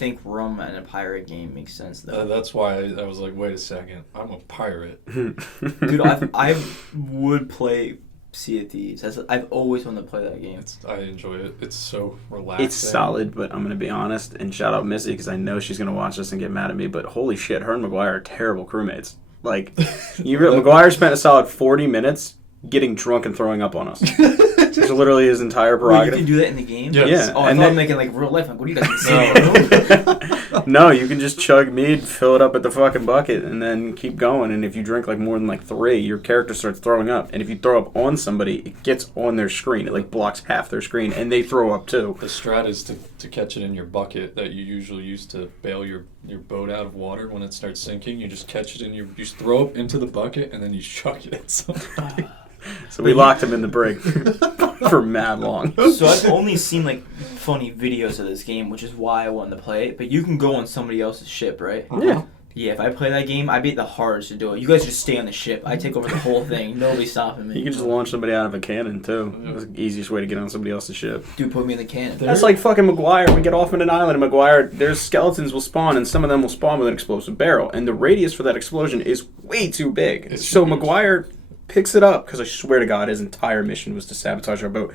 think rum in a pirate game makes sense, though. That's why I was like, wait a second, I'm a pirate. Dude, I would play Sea of Thieves. I've always wanted to play that game. I enjoy it. It's so relaxing. It's solid, but I'm going to be honest, and shout out Missy, because I know she's going to watch this and get mad at me, but holy shit, her and McGuire are terrible crewmates. Like, McGuire spent a solid 40 minutes getting drunk and throwing up on us. Which literally his entire prerogative. Wait, you can do that in the game? Yes. Yeah. Oh, I and thought then, I'm making like real life. Like, what are you guys saying? no, you can just chug mead, fill it up at the fucking bucket, and then keep going. And if you drink like more than like 3, your character starts throwing up. And if you throw up on somebody, it gets on their screen. It like blocks half their screen, and they throw up too. The strat is to catch it in your bucket that you usually use to bail your boat out of water when it starts sinking. You just catch it you just throw it into the bucket, and then you chuck it at somebody. So we locked him in the brig for mad long. So I've only seen like funny videos of this game, which is why I wanted to play it. But you can go on somebody else's ship, right? Yeah. Yeah, if I play that game, I'd be the hardest to do it. You guys just stay on the ship. I take over the whole thing. Nobody's stopping me. You can just launch somebody out of a cannon, too. That's the easiest way to get on somebody else's ship. Dude, put me in the cannon. That's like fucking McGuire. We get off on an island, and McGuire, there's skeletons will spawn, and some of them will spawn with an explosive barrel. And the radius for that explosion is way too big. It's so huge. McGuire picks it up, because I swear to God, his entire mission was to sabotage our boat.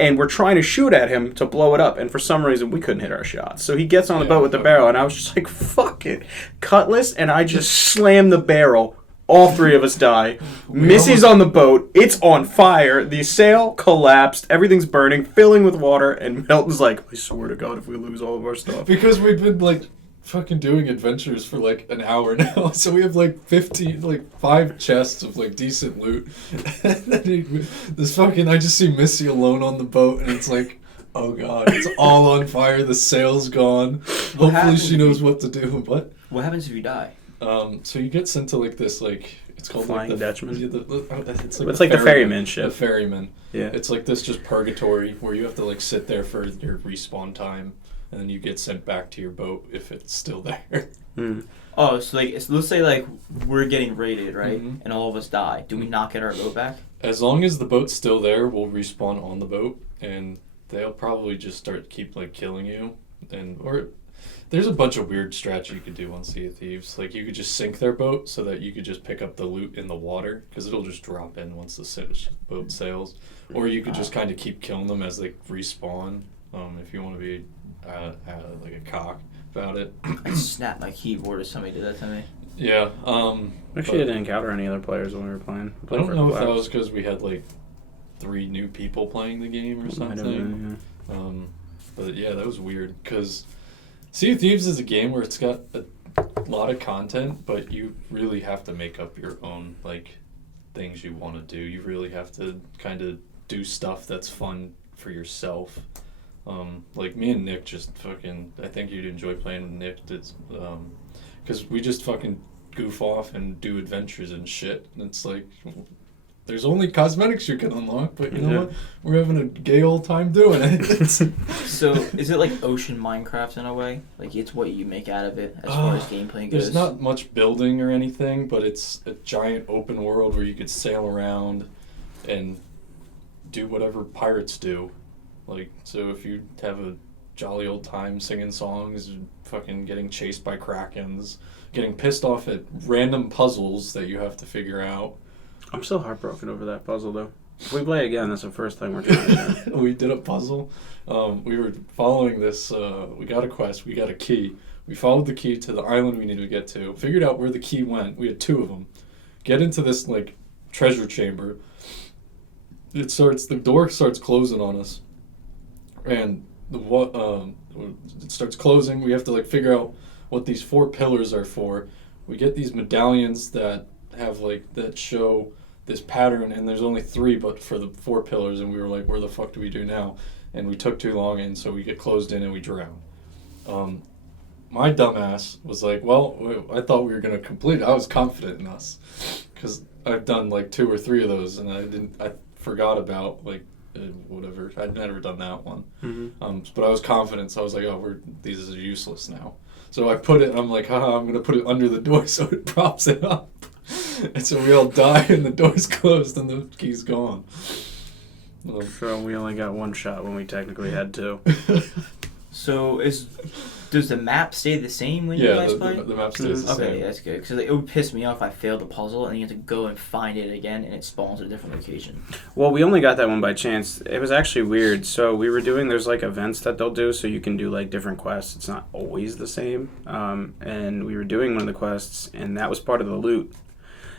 And we're trying to shoot at him to blow it up, and for some reason, we couldn't hit our shots. So he gets on the boat with the barrel, and I was just like, fuck it. Cutlass, and I just slam the barrel. All 3 of us die. Missy's on the boat. It's on fire. The sail collapsed. Everything's burning, filling with water, and Melton's like, I swear to God, if we lose all of our stuff. Because we've been like fucking doing adventures for like an hour now, so we have like 5 chests of like decent loot. And then I just see Missy alone on the boat, and it's like, oh God, it's all on fire. The sail's gone. Hopefully she knows what to do. What happens if you die? So you get sent to like this it's called Flying like Dutchman? It's like the ferryman ship. The ferryman. Yeah. It's like this just purgatory where you have to like sit there for your respawn time. And then you get sent back to your boat if it's still there. Oh, so like, let's say like we're getting raided, right? Mhm. And all of us die. Do we not get our boat back? As long as the boat's still there, we'll respawn on the boat, and they'll probably just keep like killing you. Or there's a bunch of weird strats you could do on Sea of Thieves. Like you could just sink their boat so that you could just pick up the loot in the water because it'll just drop in once the boat sails. Or you could just kind of keep killing them as they respawn. If you want to be like a cock about it. I snapped my keyboard if somebody did that to me. Yeah. Actually, I didn't encounter any other players when we were playing. I don't know if that was because we had like 3 new people playing the game or something. But yeah, that was weird because Sea of Thieves is a game where it's got a lot of content, but you really have to make up your own like things you want to do. You really have to kind of do stuff that's fun for yourself. Like me and Nick just fucking, I think you'd enjoy playing with Nick, because we just fucking goof off and do adventures and shit. And it's like, there's only cosmetics you can unlock, but you know what? We're having a gay old time doing it. So, is it like Ocean Minecraft in a way? Like, it's what you make out of it as far as gameplay goes? There's not much building or anything, but it's a giant open world where you could sail around and do whatever pirates do. Like, so if you have a jolly old time singing songs, fucking getting chased by krakens, getting pissed off at random puzzles that you have to figure out. I'm still heartbroken over that puzzle, though. If we play again, that's the first thing we're trying to do. We did a puzzle. We were following this, we got a quest, we got a key. We followed the key to the island we needed to get to, figured out where the key went. We had 2 of them. Get into this, like, treasure chamber. The door starts closing on us. And it starts closing. We have to like figure out what these 4 pillars are for. We get these medallions that have like that show this pattern, and there's only 3, but for the 4 pillars. And we were like, where the fuck do we do now? And we took too long, and so we get closed in and we drown. My dumbass was like, well, I thought we were gonna complete it. I was confident in us because I've done like 2 or 3 of those, and I forgot about like. Whatever. I'd never done that one. Mm-hmm. But I was confident, so I was like, oh, these are useless now. So I put it, I'm like, I'm going to put it under the door so it props it up. And so we all die and the door's closed and the key's gone. So we only got 1 shot when we technically had 2. So does the map stay the same when you Yeah, guys play? the map stays the Okay, same. yeah, that's good. Because it would piss me off if I failed the puzzle and you have to go and find it again and it spawns at a different location. Well, we only got that one by chance. It was actually weird. So we were doing, there's like events that they'll do, so you can do like different quests. It's not always the same. And we were doing one of the quests, and that was part of the loot.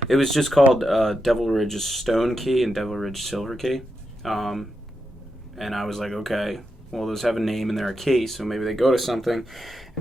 It was just called Devil Ridge Stone Key and Devil Ridge Silver Key. And I was like, okay, well, those have a name and they're a key, so maybe they go to something.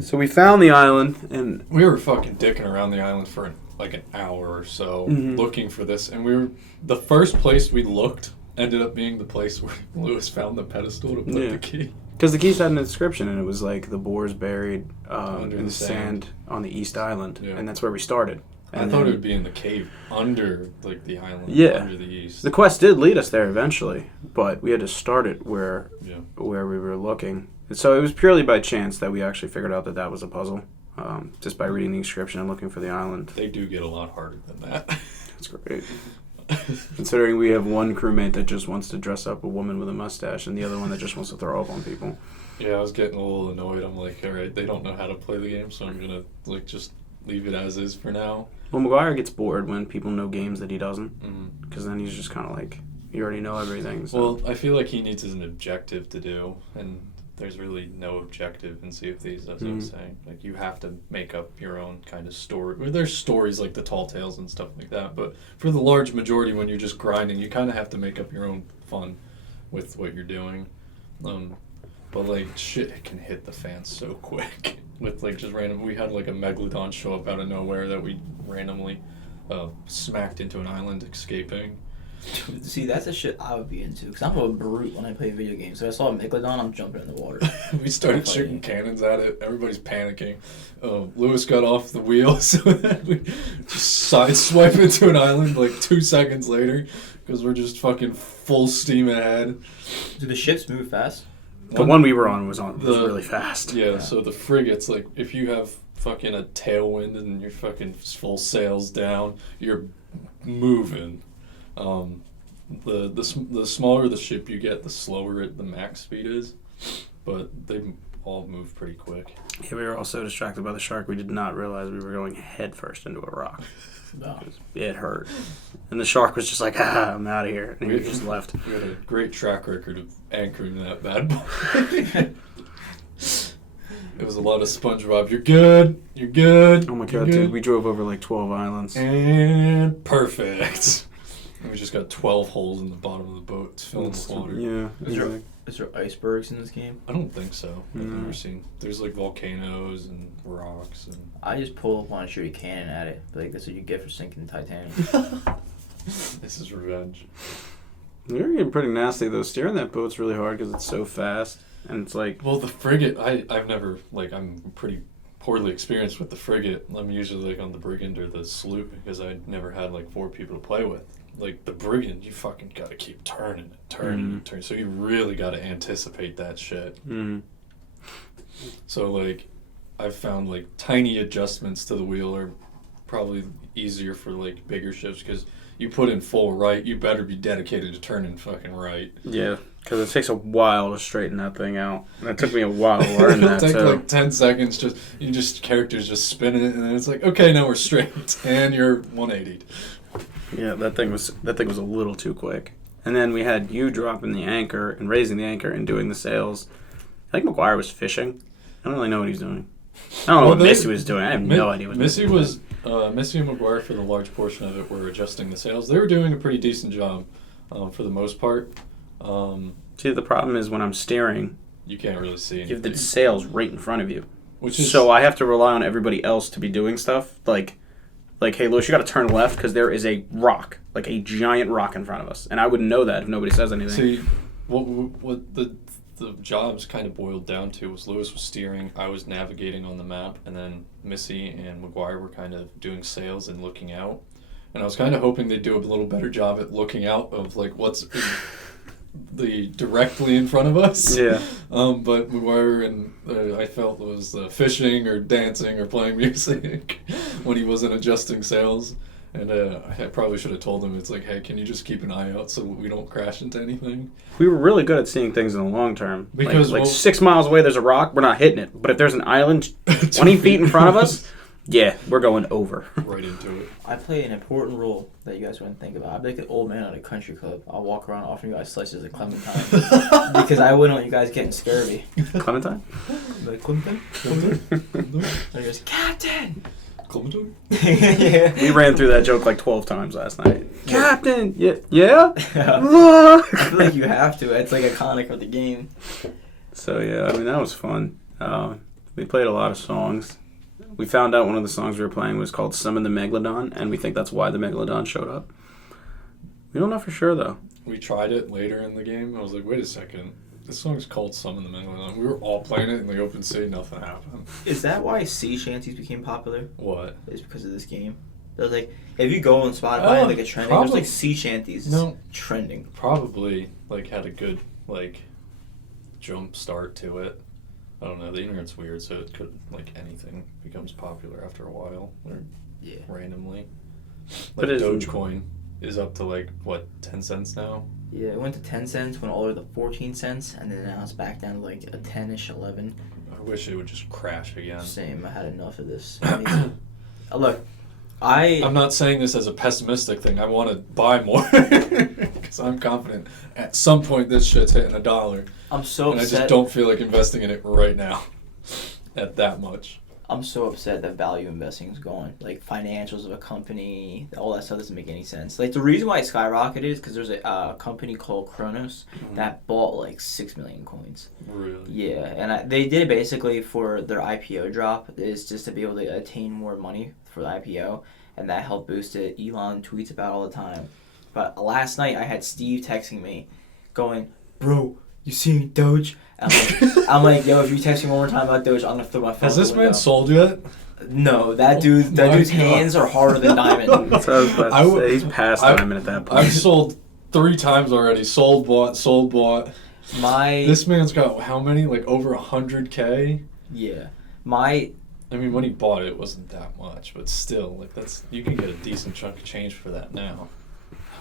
So we found the island, and We were fucking dicking around the island for like an hour or so looking for this, and the first place we looked ended up being the place where Lewis found the pedestal to put the key. because the keys had an inscription, and it was like the boar's buried Under in the the sand on the East Island, Yeah. and that's where we started. I And thought it then- would be in the cave under like the island, Yeah. under the east. The quest did lead us there eventually, but we had to start it where Yeah. we were looking. And so it was purely by chance that we actually figured out that that was a puzzle, just by reading the inscription and looking for the island. They do get a lot harder than that. That's great. Considering we have one crewmate that just wants to dress up a woman with a mustache and the other one that just wants to throw up on people. Yeah, I was getting a little annoyed. I'm like, all right, they don't know how to play the game, so I'm gonna like just leave it as is for now. Well, McGuire gets bored when people know games that he doesn't, Mm. because then he's just kind of like, you already know everything. So. Well, I feel like he needs an objective to do, and there's really no objective in Sea of Thieves, as I was saying. Like, you have to make up your own kind of story. Well, there's stories like the Tall Tales and stuff like that, but for the large majority, when you're just grinding, you kind of have to make up your own fun with what you're doing. But, like, shit it can hit the fan so quick with, like, just random... We had, like, a Megalodon show up out of nowhere that we randomly smacked into an island escaping. See, that's the shit I would be into. Because I'm a brute when I play video games. So I saw a Megalodon, I'm jumping in the water. We started shooting cannons at it. Everybody's panicking. Lewis got off the wheel, so that we just sideswipe into an island like 2 seconds later because we're just fucking full steam ahead. Do the ships move fast? The one we were on was really fast. Yeah, so the frigates, like, if you have fucking a tailwind and you're fucking full sails down, you're moving. The smaller the ship you get, the slower the max speed is. But they all move pretty quick. Yeah, we were all so distracted by the shark, we did not realize we were going head first into a rock. No. It hurt. And the shark was just like, I'm out of here. And he just left. We had a great track record of anchoring that bad boy. It was a lot of SpongeBob. You're good. You're good. Oh my you're god, good. dude. We drove over like 12 islands. And perfect. And we just got 12 holes in the bottom of the boat. It's filling with water. Yeah. Is there icebergs in this game? I don't think so. I've No. never seen. There's like volcanoes and rocks and. I just pull up on and shoot a cannon at it. Like, that's what you get for sinking the Titanic. This is revenge. You're getting pretty nasty, though. Steering that boat's really hard because it's so fast. And it's like... Well, the frigate, I've never, like, I'm pretty poorly experienced with the frigate. I'm usually, like, on the brigand or the sloop because I never had, like, 4 people to play with. Like, the brigand, you fucking gotta keep turning and turning and turning. So you really gotta anticipate that shit. Mm. So, like, I've found, like, tiny adjustments to the wheel are probably easier for, like, bigger ships because you put in full right, you better be dedicated to turning fucking right. Yeah, because it takes a while to straighten that thing out. And it took me a while to learn It'll that, take too. like 10 seconds, characters just spinning it, and then it's like, okay, now we're straight, and you're 180'd. Yeah, that thing was a little too quick. And then we had you dropping the anchor and raising the anchor and doing the sails. I think McGuire was fishing. I don't really know what he's doing. I don't know what Missy was doing. I have no idea what Missy was. Missy and McGuire, for the large portion of it, were adjusting the sails. They were doing a pretty decent job, for the most part. See, the problem is when I'm steering, You can't really see anything. you have the sails right in front of you. Which is, So I have to rely on everybody else to be doing stuff. Like hey, Lewis, you got to turn left because there is a rock, like a giant rock in front of us. And I wouldn't know that if nobody says anything. See, what the jobs kind of boiled down to was Lewis was steering, I was navigating on the map, and then Missy and McGuire were kind of doing sails and looking out. And I was kind of hoping they'd do a little better job at looking out of like what's directly in front of us. Yeah. But McGuire and I felt was fishing or dancing or playing music when he wasn't adjusting sails. And I probably should have told him, it's like, hey, can you just keep an eye out so we don't crash into anything? We were really good at seeing things in the long term. Because, like 6 miles away, there's a rock, we're not hitting it. But if there's an island 20 feet in front of us, yeah, we're going over. Right into it. I play an important role that you guys wouldn't think about. I'd be like the old man at a country club. I'll walk around offering you guys slices of clementine because I wouldn't want you guys getting scurvy. Clementine? Like, Clementine? And he goes, Captain! Clementine? Yeah. We ran through that joke like 12 times last night. Captain! Yeah? I feel like you have to. It's like iconic for the game. So, yeah, I mean, that was fun. We played a lot of songs. We found out one of the songs we were playing was called Summon the Megalodon, and we think that's why the Megalodon showed up. We don't know for sure, though. We tried it later in the game. I was like, wait a second. This song's called Summon the Megalodon. We were all playing it in the open sea. Nothing happened. Is that why sea shanties became popular? What? It's because of this game. There's like, if you go on Spotify and look at trending, there's like sea shanties trending. Probably like had a good like jump start to it. I don't know. The internet's weird, so it could like anything becomes popular after a while or randomly. Like Dogecoin is up to like what 10 cents now. Yeah, it went to 10 cents, went all the way to 14 cents, and then now it's back down to like a 10-ish, 11. I wish it would just crash again. Same. I had enough of this. Look, I'm not saying this as a pessimistic thing. I want to buy more because I'm confident at some point this shit's hitting $1. I'm so upset. And I just don't feel like investing in it right now at that much. I'm so upset that value investing is gone. Like, financials of a company, all that stuff doesn't make any sense. Like, the reason why it skyrocketed is because there's a company called Kronos that bought, like, 6 million coins. Really? Yeah, and they did it basically for their IPO drop, is just to be able to attain more money for the IPO, and that helped boost it. Elon tweets about it all the time. But last night, I had Steve texting me, going, bro, you see Doge? I'm like, yo, if you text me one more time about Doge, I'm gonna throw my phone. Has this man sold yet? No, that dude's hands are harder than diamond. So I was about to say, he's past diamond at that point. I've sold 3 times already. Sold, bought. This man's got how many? Like over 100K. Yeah, I mean, when he bought it, it wasn't that much, but still, like you can get a decent chunk of change for that now.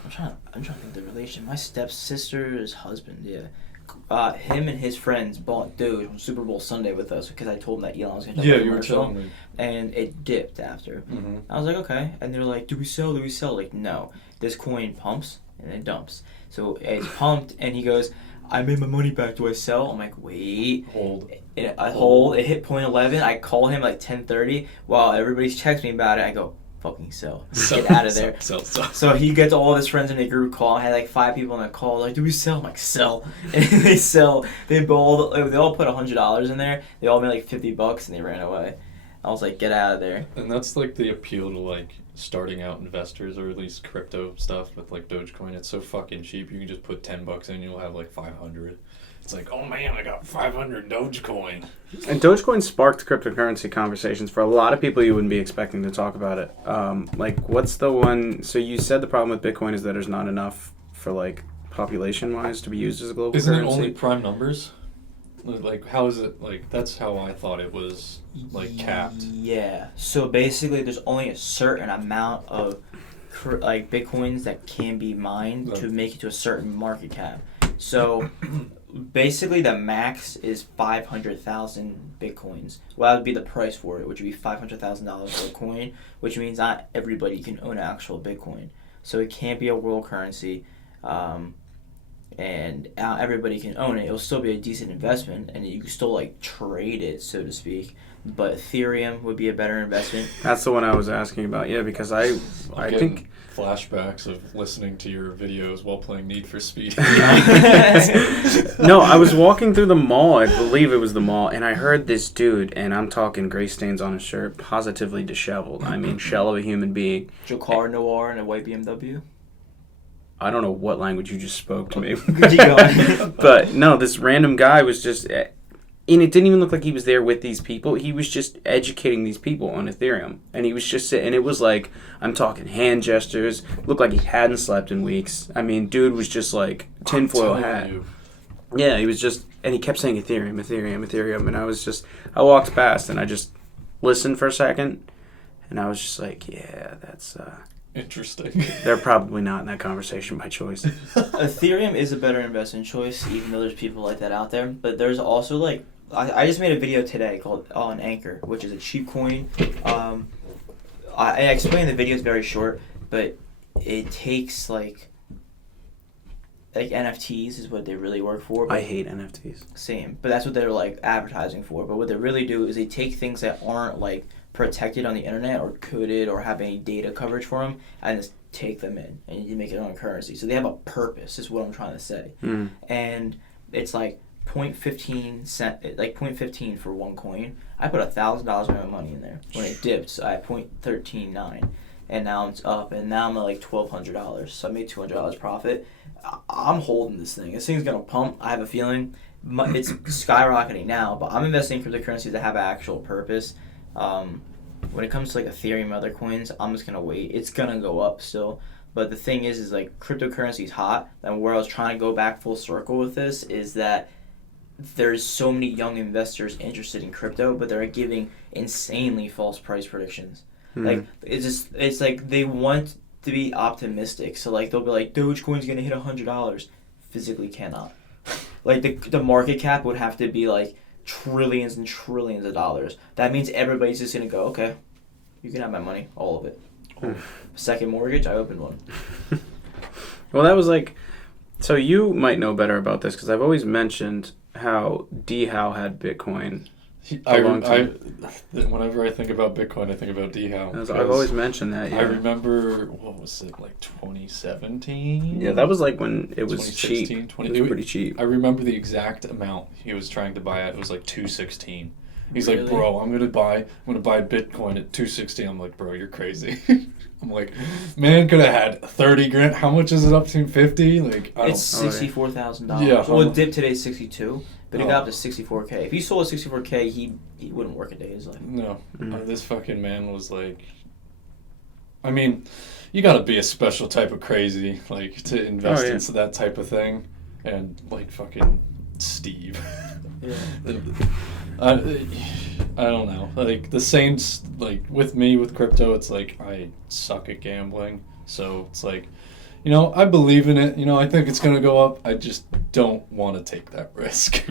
I'm trying to think of the relation. My stepsister's husband, him and his friends bought Doge on Super Bowl Sunday with us because I told them that Elon was going to do a commercial. You were telling me. And it dipped after. Mm-hmm. I was like, okay. And they're like, do we sell? Like, no. This coin pumps and it dumps. So it's pumped, and he goes, I made my money back. Do I sell? I'm like, wait. Hold. I hold. It hit 0.11. I call him like 10:30 while everybody's texting me about it. I go, fucking sell. Get out of there. Sell. So he gets all of his friends in a group call. I had like 5 people on that call. Like, do we sell? I'm like, sell. And they sell. They all put $100 in there. They all made like $50 and they ran away. I was like, get out of there. And that's like the appeal to like starting out investors, or at least crypto stuff with like Dogecoin. It's so fucking cheap. You can just put $10 in, you'll have like 500. It's like, oh man, I got 500 Dogecoin. And Dogecoin sparked cryptocurrency conversations for a lot of people you wouldn't be expecting to talk about it. Like, what's the one? So you said the problem with Bitcoin is that there's not enough for like population-wise to be used as a global currency. Isn't it only prime numbers? Like, how is it, like, that's how I thought it was, like, capped. Yeah. So basically, there's only a certain amount of, like, Bitcoins that can be mined to make it to a certain market cap. So basically, the max is 500,000 Bitcoins. Well, that would be the price for it, which would be $500,000 for a coin, which means not everybody can own an actual Bitcoin. So it can't be a world currency. And everybody can own it. It'll still be a decent investment, and you can still like trade it, so to speak. But Ethereum would be a better investment. That's the one I was asking about. Yeah, because I think flashbacks of listening to your videos while playing Need for Speed. No, I was walking through the mall. I believe it was the mall, and I heard this dude, and I'm talking gray stains on his shirt, positively disheveled. I mean, shell of a human being. Jokar Noir and a white BMW. I don't know what language you just spoke to me. Keep going. But no, this random guy was just, and it didn't even look like he was there with these people. He was just educating these people on Ethereum. And he was just sitting, and it was like, I'm talking hand gestures, looked like he hadn't slept in weeks. I mean, dude was just like tinfoil hat. Yeah, he was just, and he kept saying Ethereum. And I walked past and I just listened for a second. And I was just like, yeah, interesting. They're probably not in that conversation by choice. Ethereum is a better investment choice, even though there's people like that out there. But there's also like I just made a video today called on Anchor, which is a cheap coin. I explained the video is very short, but it takes like NFTs is what they really work for. I hate NFTs. Same, but that's what they're like advertising for. But what they really do is they take things that aren't like protected on the internet or coded or have any data coverage for them and just take them in and you make it own currency. So they have a purpose is what I'm trying to say. And it's like 0.15 for one coin. I put $1,000 of my money in there. When it dipped, I had 0.139 and now it's up and now I'm at like $1,200. So I made $200 profit. I'm holding this thing. This thing's gonna pump. I have a feeling it's skyrocketing now, but I'm investing in cryptocurrencies that have an actual purpose. When it comes to like Ethereum and other coins, I'm just gonna wait. It's gonna go up still, but the thing is like cryptocurrency is hot. And where I was trying to go back full circle with this is that there's so many young investors interested in crypto, but they're giving insanely false price predictions. Like it's like they want to be optimistic, so like they'll be like Dogecoin's gonna hit $100. Physically cannot. Like the market cap would have to be like trillions and trillions of dollars. That means everybody's just gonna go, okay, you can have my money, all of it. Second mortgage, I opened one. Well, that was like, so you might know better about this because I've always mentioned how D. Howe had Bitcoin. Whenever I think about Bitcoin, I think about D. Howe. I've always mentioned that. Yeah. I remember, what was it, like 2017? Yeah, that was like when it was cheap. It was pretty cheap. I remember the exact amount he was trying to buy at. It was like $216. He's Really? like, bro, I'm gonna buy Bitcoin at $216. I'm like, bro, you're crazy. I'm like, man, could have had 30 grand. How much is it up to? 50? Like, I It's $64,000. Yeah. Well, it dipped today 62, but it got up to 64K. If he sold at 64K, he wouldn't work a day in his life. No, this fucking man was like, I mean, you gotta be a special type of crazy, like, to invest into that type of thing, and like fucking Steve. Yeah. I don't know. Like the Saints, like with me with crypto, it's like I suck at gambling, so it's like, you know, I believe in it. You know, I think it's gonna go up. I just don't want to take that risk.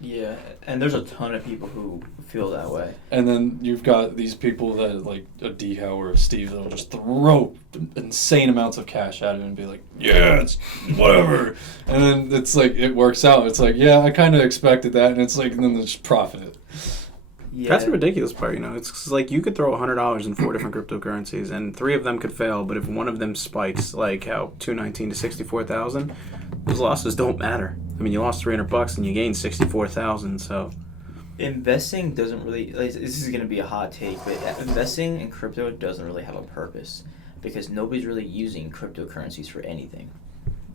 Yeah, and there's a ton of people who feel that way. And then you've got these people that, like a D. Howe or a Steve, that'll just throw insane amounts of cash at him and be like, yeah, it's whatever. And then it's like, it works out. It's like, yeah, I kind of expected that. And it's like, and then there's profit. Yeah. That's the ridiculous part, you know. It's like you could throw $100 in 4 different cryptocurrencies, and 3 of them could fail. But if one of them spikes, like how 219 to 64,000, those losses don't matter. I mean, you lost $300 and you gained 64,000. So Investing doesn't really. Like, this is gonna be a hot take, but investing in crypto doesn't really have a purpose because nobody's really using cryptocurrencies for anything.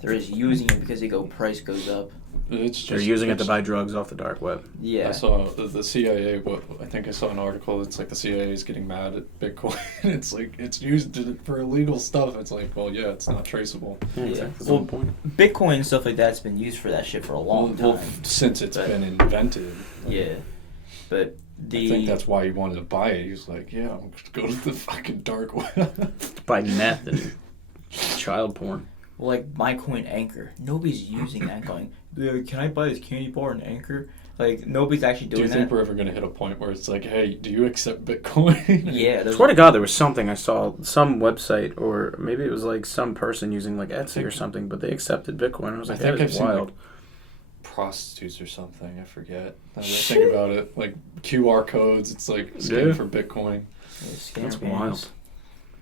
They're just using it because price goes up. they're using it to buy drugs off the dark web. Yeah. I saw the CIA. I think I saw an article. It's like the CIA is getting mad at Bitcoin. It's like it's used for illegal stuff. It's like, well, yeah, it's not traceable. Yeah, Yeah. exactly. That's Well, the point. Bitcoin and stuff like that's been used for that shit for a long time. Well, since it's been invented. Yeah, but I think that's why he wanted to buy it. He was like, yeah, I'm going to go to the fucking dark web. Buy meth and child porn. Well, like my coin Anchor, nobody's using that going, yeah, can I buy this candy bar in Anchor? Like, nobody's actually Do doing you think that. we're ever going to hit a point where it's like, hey, do you accept Bitcoin? Yeah. I swear to God, there was something I saw, some website, or maybe it was like some person using like Etsy or something, but they accepted Bitcoin. I was like, that is wild. Like prostitutes or something, I forget. Now that I think about it, like QR codes, it's like a skin for Bitcoin. Yeah, scam That's payments. wild.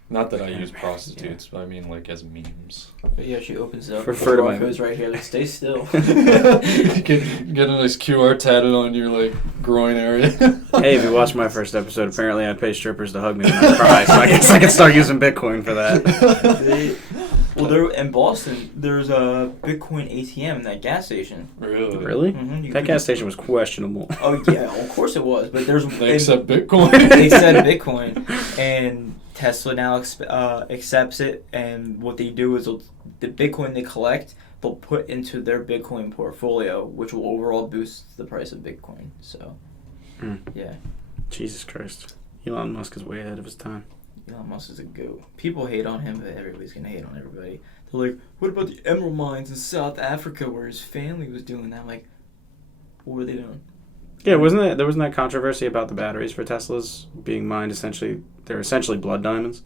Not that I use prostitutes, but I mean like as memes. But yeah, she opens it up. Refer to QR my- codes right here. Like, stay still. get a nice QR tatted on your like groin area. Hey, if you watched my first episode, apparently I pay strippers to hug me when I cry, so I guess I can start using Bitcoin for that. Well, there in Boston, there's a Bitcoin ATM in that gas station. Really? Really? Mm-hmm. That gas station was questionable. Oh yeah, of course it was. But there's They accept Bitcoin. They said Bitcoin, and Tesla now accepts it. And what they do is the Bitcoin they collect, they'll put into their Bitcoin portfolio, which will overall boost the price of Bitcoin. So, yeah. Jesus Christ. Elon Musk is way ahead of his time. Elon Musk is a goat. People hate on him, but everybody's gonna hate on everybody. They're like, what about the emerald mines in South Africa where his family was doing that? I'm like, what were they doing? Yeah, there wasn't that controversy about the batteries for Teslas being mined essentially? They're essentially blood diamonds.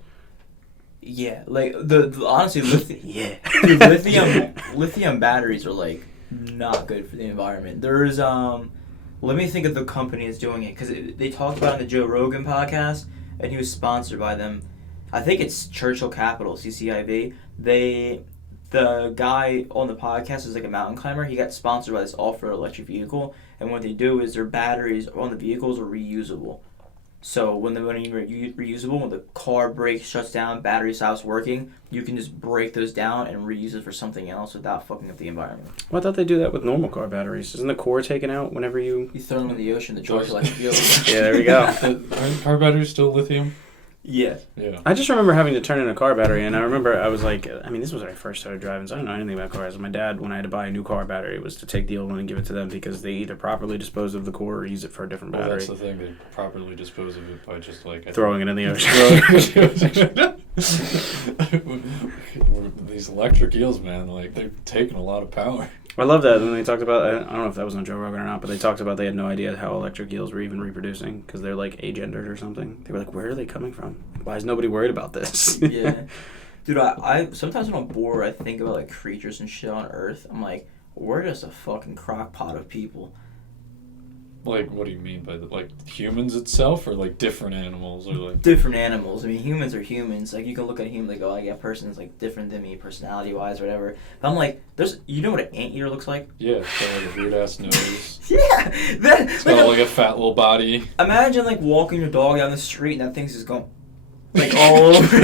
Yeah, like the honestly, Yeah. dude, lithium batteries are like not good for the environment. There's let me think of the company that's doing it because they talked about it on the Joe Rogan podcast, and he was sponsored by them. I think it's Churchill Capital, CCIV. The guy on the podcast is like a mountain climber. He got sponsored by this off-road electric vehicle, and what they do is their batteries on the vehicles are reusable. So when you're reusable, when the car breaks, shuts down, battery stops working, you can just break those down and reuse it for something else without fucking up the environment. Well, I thought they do that with normal car batteries. Isn't the core taken out whenever you... You throw them in the ocean, the charge electric vehicle. Yeah, there we go. Aren't car batteries still lithium? Yeah. I just remember having to turn in a car battery, and I remember I was like, I mean, this was when I first started driving, so I don't know anything about cars. My dad, when I had to buy a new car battery, was to take the old one and give it to them because they either properly dispose of the core or use it for a different battery. That's the thing. They properly dispose of it by just like... Throwing it in the ocean. These electric eels, man, like, they're taking a lot of power. I love that. And they talked about, I don't know if that was on Joe Rogan or not, but they talked about they had no idea how electric eels were even reproducing because they're like agendered or something. They were like, where are they coming from? Why is nobody worried about this? Yeah. Dude, I sometimes when I'm bored, I think about like creatures and shit on Earth. I'm like, we're just a fucking crock pot of people. Like, what do you mean by that? Like, humans itself, or like different animals, or like different animals? I mean, humans are humans. Like, you can look at a human, like, oh, yeah, person's like different than me, personality-wise, or whatever. But I'm like, you know what an anteater looks like? Yeah, it's got like a weird ass nose. Yeah, It's got like a fat little body. Imagine like walking your dog down the street and that thing's just going. Like all over,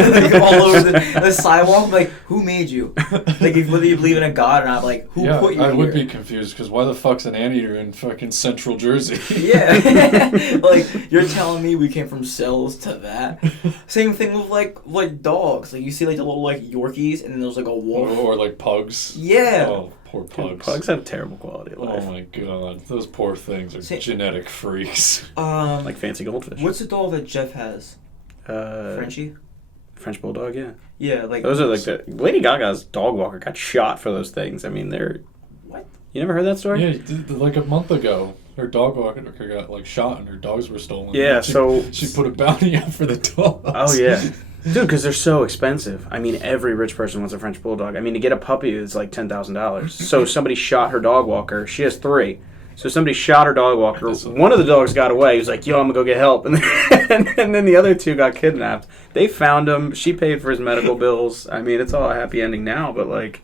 the sidewalk. Like, who made you? Like, whether you believe in a god or not, like, who put you here? I would be confused because why the fuck's an anteater in fucking Central Jersey? Yeah, like you're telling me we came from cells to that. Same thing with like dogs. Like you see like the little like Yorkies, and then there's like a wolf or like pugs. Yeah. Oh, poor pugs. Dude, pugs have terrible quality of life. Oh my god, those poor things are genetic freaks. Like fancy goldfish. What's the dog that Jeff has? Frenchie? French bulldog, yeah. Yeah, like those are like the Lady Gaga's dog walker got shot for those things. I mean, they're what? You never heard that story? Yeah, like a month ago, her dog walker got like shot and her dogs were stolen. Yeah, she put a bounty out for the dogs. Oh yeah, dude, because they're so expensive. I mean, every rich person wants a French bulldog. I mean, to get a puppy is like $10,000. So somebody shot her dog walker. She has 3. So somebody shot her dog walker. One of the dogs got away. He was like, yo, I'm going to go get help. And then the other 2 got kidnapped. They found him. She paid for his medical bills. I mean, it's all a happy ending now, but like,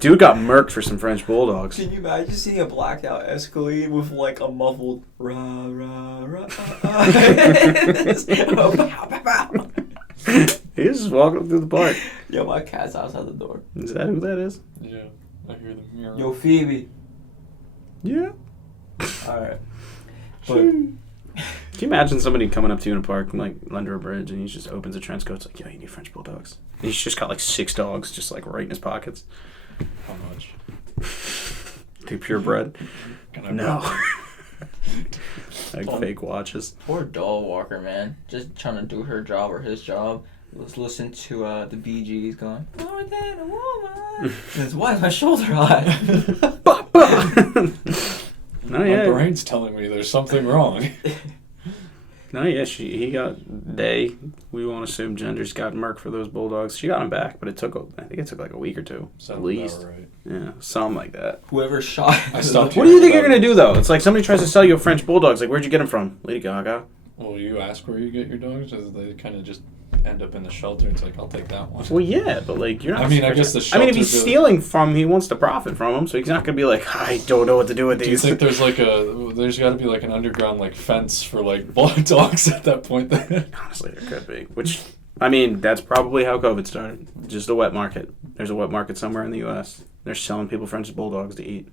dude got murked for some French bulldogs. Can you imagine seeing a blacked out Escalade with like a muffled rah, rah, rah, He's just walking through the park. Yo, my cat's outside the door. Is that who that is? Yeah, I hear the mirror. Yo, Phoebe. Yeah. Alright. But can you imagine somebody coming up to you in a park and like under a bridge and he just opens a trench coat? It's like, yo, you need French bulldogs. And he's just got like 6 dogs just like right in his pockets. How much? Do purebred? No. Like Oh. fake watches. Poor dog walker, man. Just trying to do her job or his job. Let's listen to the Bee Gees going, more than a woman. Why is my shoulder high? No, My yeah. brain's telling me there's something wrong. No, yeah, we won't assume Genders got murked for those bulldogs. She got him back, but I think it took like a week or 2. Sounds at least. about right. Yeah, something like that. Whoever shot I stopped What do you think you're going to do, though? It's like somebody tries to sell you a French bulldog. It's like, where'd you get him from? Lady Gaga. Well, you ask where you get your dogs, or they kind of just end up in the shelter. It's like, I'll take that one. Well, yeah, but like you're not. I mean, I guess the I mean, if he's shelter's stealing from, he wants to profit from him, so he's not gonna be like, I don't know what to do with Do you these. think there's got to be like an underground like fence for like dogs at that point? Then Honestly, there could be. Which, I mean, that's probably how COVID started. Just a wet market. There's a wet market somewhere in the U.S. They're selling people French bulldogs to eat.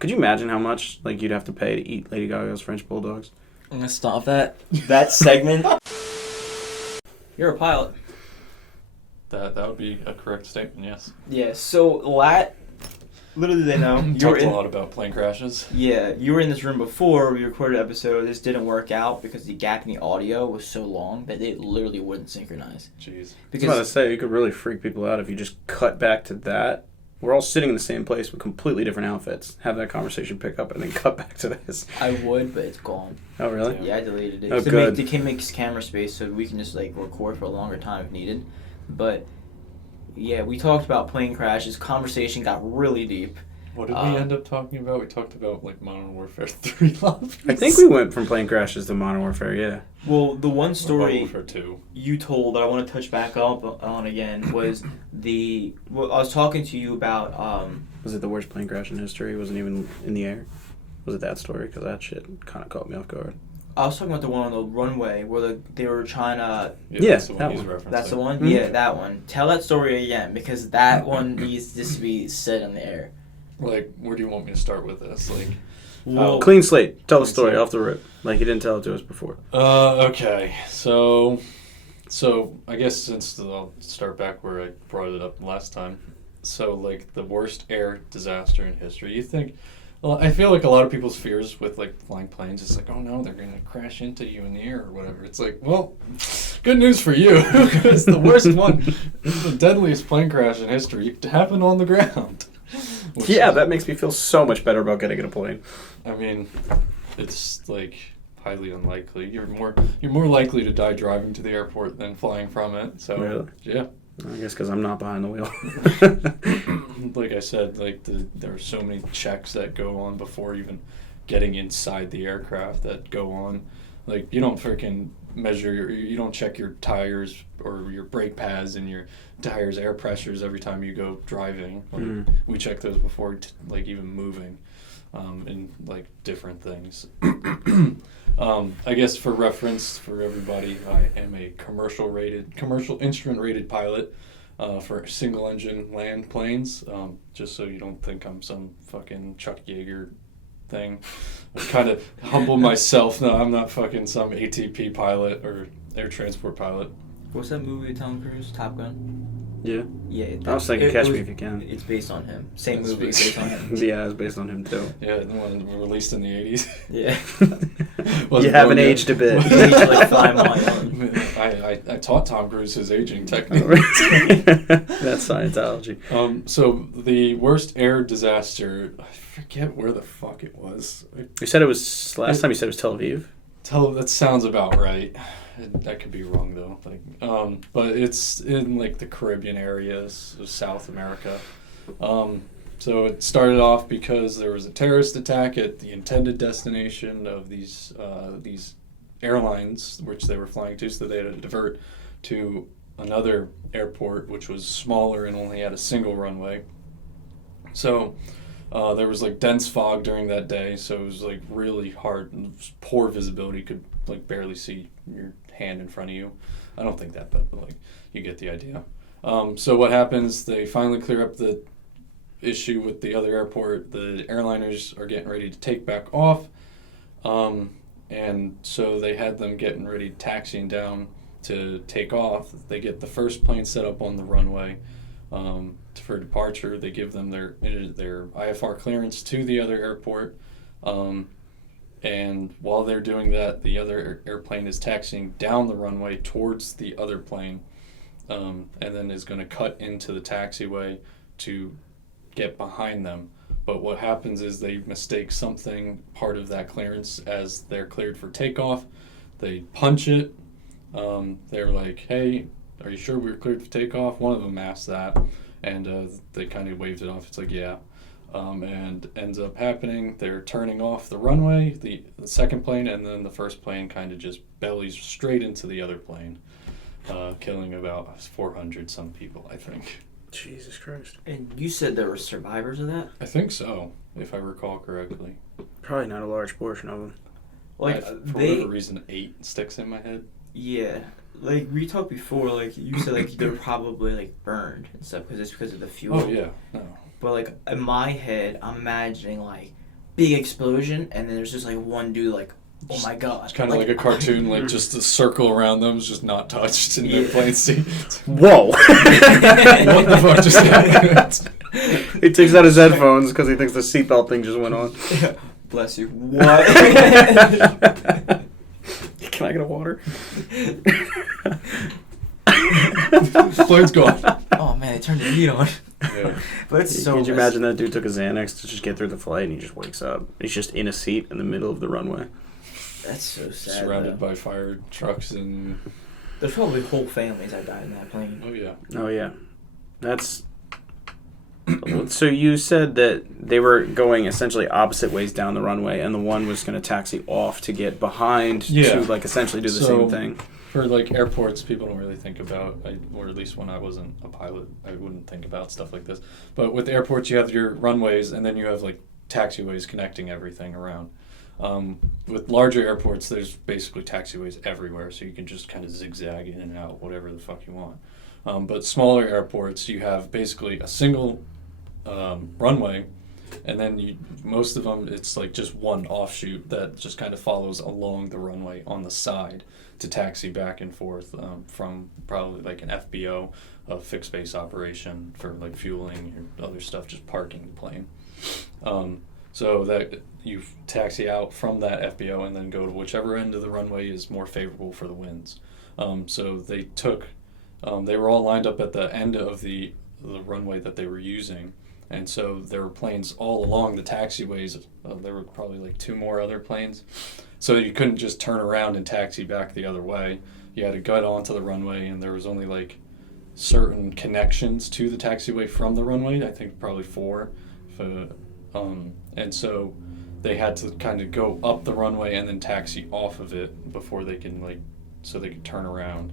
Could you imagine how much like you'd have to pay to eat Lady Gaga's French bulldogs? I'm gonna stop that segment. You're a pilot. that would be a correct statement. Yes. Yeah. So Little do they know. Talked a lot about plane crashes. Yeah, you were in this room before we recorded an episode. This didn't work out because the gap in the audio was so long that they literally wouldn't synchronize. Jeez. I was Because about to say, you could really freak people out if you just cut back to that. We're all sitting in the same place with completely different outfits. Have that conversation pick up and then cut back to this. I would, but it's gone. Oh, really? Yeah, I deleted it. Oh, 'Cause good. They can make camera space so we can just like record for a longer time if needed. But yeah, we talked about plane crashes. Conversation got really deep. What did we end up talking about? We talked about like Modern Warfare 3 lobbies. I think we went from plane crashes to Modern Warfare, yeah. Well, the one Modern story Warfare 2. you told that I want to touch back up on again was well, I was talking to you about Was it the worst plane crash in history? It wasn't even in the air? Was it that story? Because that shit kind of caught me off guard. I was talking about the one on the runway where they were trying to. Yeah, that's the one that he's one. referencing. That's the one. Mhm. Yeah, that one. Tell that story again because that one needs just to be said in the air. Like, where do you want me to start with this? Like, Well, Clean slate. Tell the Clean story slate. off the rip. Like you didn't tell it to us before. okay, so I guess since I'll start back where I brought it up last time. So like the worst air disaster in history. You think? Well, I feel like a lot of people's fears with like flying planes is like, oh no, they're gonna crash into you in the air or whatever. It's like, well, good news for you because the worst one, the deadliest plane crash in history, happened on the ground. Which Yeah, is- that makes me feel so much better about getting in a plane. I mean, it's like highly unlikely. You're more likely to die driving to the airport than flying from it. So Really? yeah, I guess because I'm not behind the wheel. like I said, like there are so many checks that go on before even getting inside the aircraft that go on. Like you don't freaking you don't check your tires or your brake pads and your tires air pressures every time you go driving. Like, we check those before like even moving, and like different things. I guess for reference for everybody, I am a commercial instrument rated pilot for single engine land planes. Just so you don't think I'm some fucking Chuck Yeager thing. I kind of humble myself. No, I'm not fucking some ATP pilot or air transport pilot. what's that movie with Tom Cruise? Top Gun. Yeah. Yeah. I was thinking Catch Me If You Can. It's based on him. Same It's movie based on him. Yeah, it's based on him too. Yeah, the one released in the 80s. Yeah. You Wasn't haven't born yet. aged a bit. He aged like 5 months. I taught Tom Cruise his aging technique. That's Scientology. So the worst air disaster, I forget where the fuck it was. You said it was last time. You said it was Tel Aviv. That sounds about right. I could be wrong though. Like, but it's in like the Caribbean areas of South America. So it started off because there was a terrorist attack at the intended destination of these airlines, which they were flying to, so they had to divert to another airport, which was smaller and only had a single runway. So there was like dense fog during that day, so it was like really hard and poor visibility. You could like barely see your hand in front of you. I don't think that bad, but like you get the idea. So what happens? They finally clear up the issue with the other airport. The airliners are getting ready to take back off, and so they had them getting ready taxiing down to take off. They get the first plane set up on the runway for departure. They give them their IFR clearance to the other airport, and while they're doing that, the other airplane is taxiing down the runway towards the other plane, and then is going to cut into the taxiway to get behind them. But what happens is they mistake something, part of that clearance, as they're cleared for takeoff. They punch it. They're like, hey, are you sure we were cleared for takeoff? One of them asked that, and they kind of waved it off. It's like, yeah. And ends up happening, they're turning off the runway, the second plane, and then the first plane kind of just bellies straight into the other plane, killing about 400 some people, I think. Jesus Christ. And you said there were survivors of that? I think so, if I recall correctly. Probably not a large portion of them. Like, For they... whatever reason, 8 sticks in my head. Yeah. Like, we talked before, like, you said, like, they're probably, like, burned and stuff because of the fuel. Oh, yeah. No. But, like, in my head, I'm imagining, like, big explosion, and then there's just, like, one dude, like, Oh my god. It's kind of like a cartoon, like just the circle around them is just not touched in the plane seat. Whoa! What the fuck just happened? He takes out his headphones because he thinks the seatbelt thing just went on. Bless you. What? Can I get a water? Plane's gone. Oh man, they turned the heat on. Yeah. But it's so. Could you imagine that dude took a Xanax to just get through the flight and he just wakes up? He's just in a seat in the middle of the runway. That's so sad. Surrounded by fire trucks and... There's probably whole families that died in that plane. Oh, yeah. Oh, yeah. That's... So you said that they were going essentially opposite ways down the runway, and the one was going to taxi off to get behind to, like, essentially do the same thing. For, like, airports, people don't really think about, or at least when I wasn't a pilot, I wouldn't think about stuff like this. But with airports, you have your runways, and then you have, like, taxiways connecting everything around. With larger airports, there's basically taxiways everywhere, so you can just kind of zigzag in and out, whatever the fuck you want. But smaller airports, you have basically a single runway, and then most of them, it's like just one offshoot that just kind of follows along the runway on the side to taxi back and forth from probably like an FBO, a fixed base operation for like fueling or other stuff, just parking the plane. So that you taxi out from that FBO and then go to whichever end of the runway is more favorable for the winds. So they were all lined up at the end of the runway that they were using. And so there were planes all along the taxiways. There were probably like 2 more other planes. So you couldn't just turn around and taxi back the other way. You had to get onto the runway, and there was only like certain connections to the taxiway from the runway. I think probably 4. And so they had to kind of go up the runway and then taxi off of it before they can so they could turn around.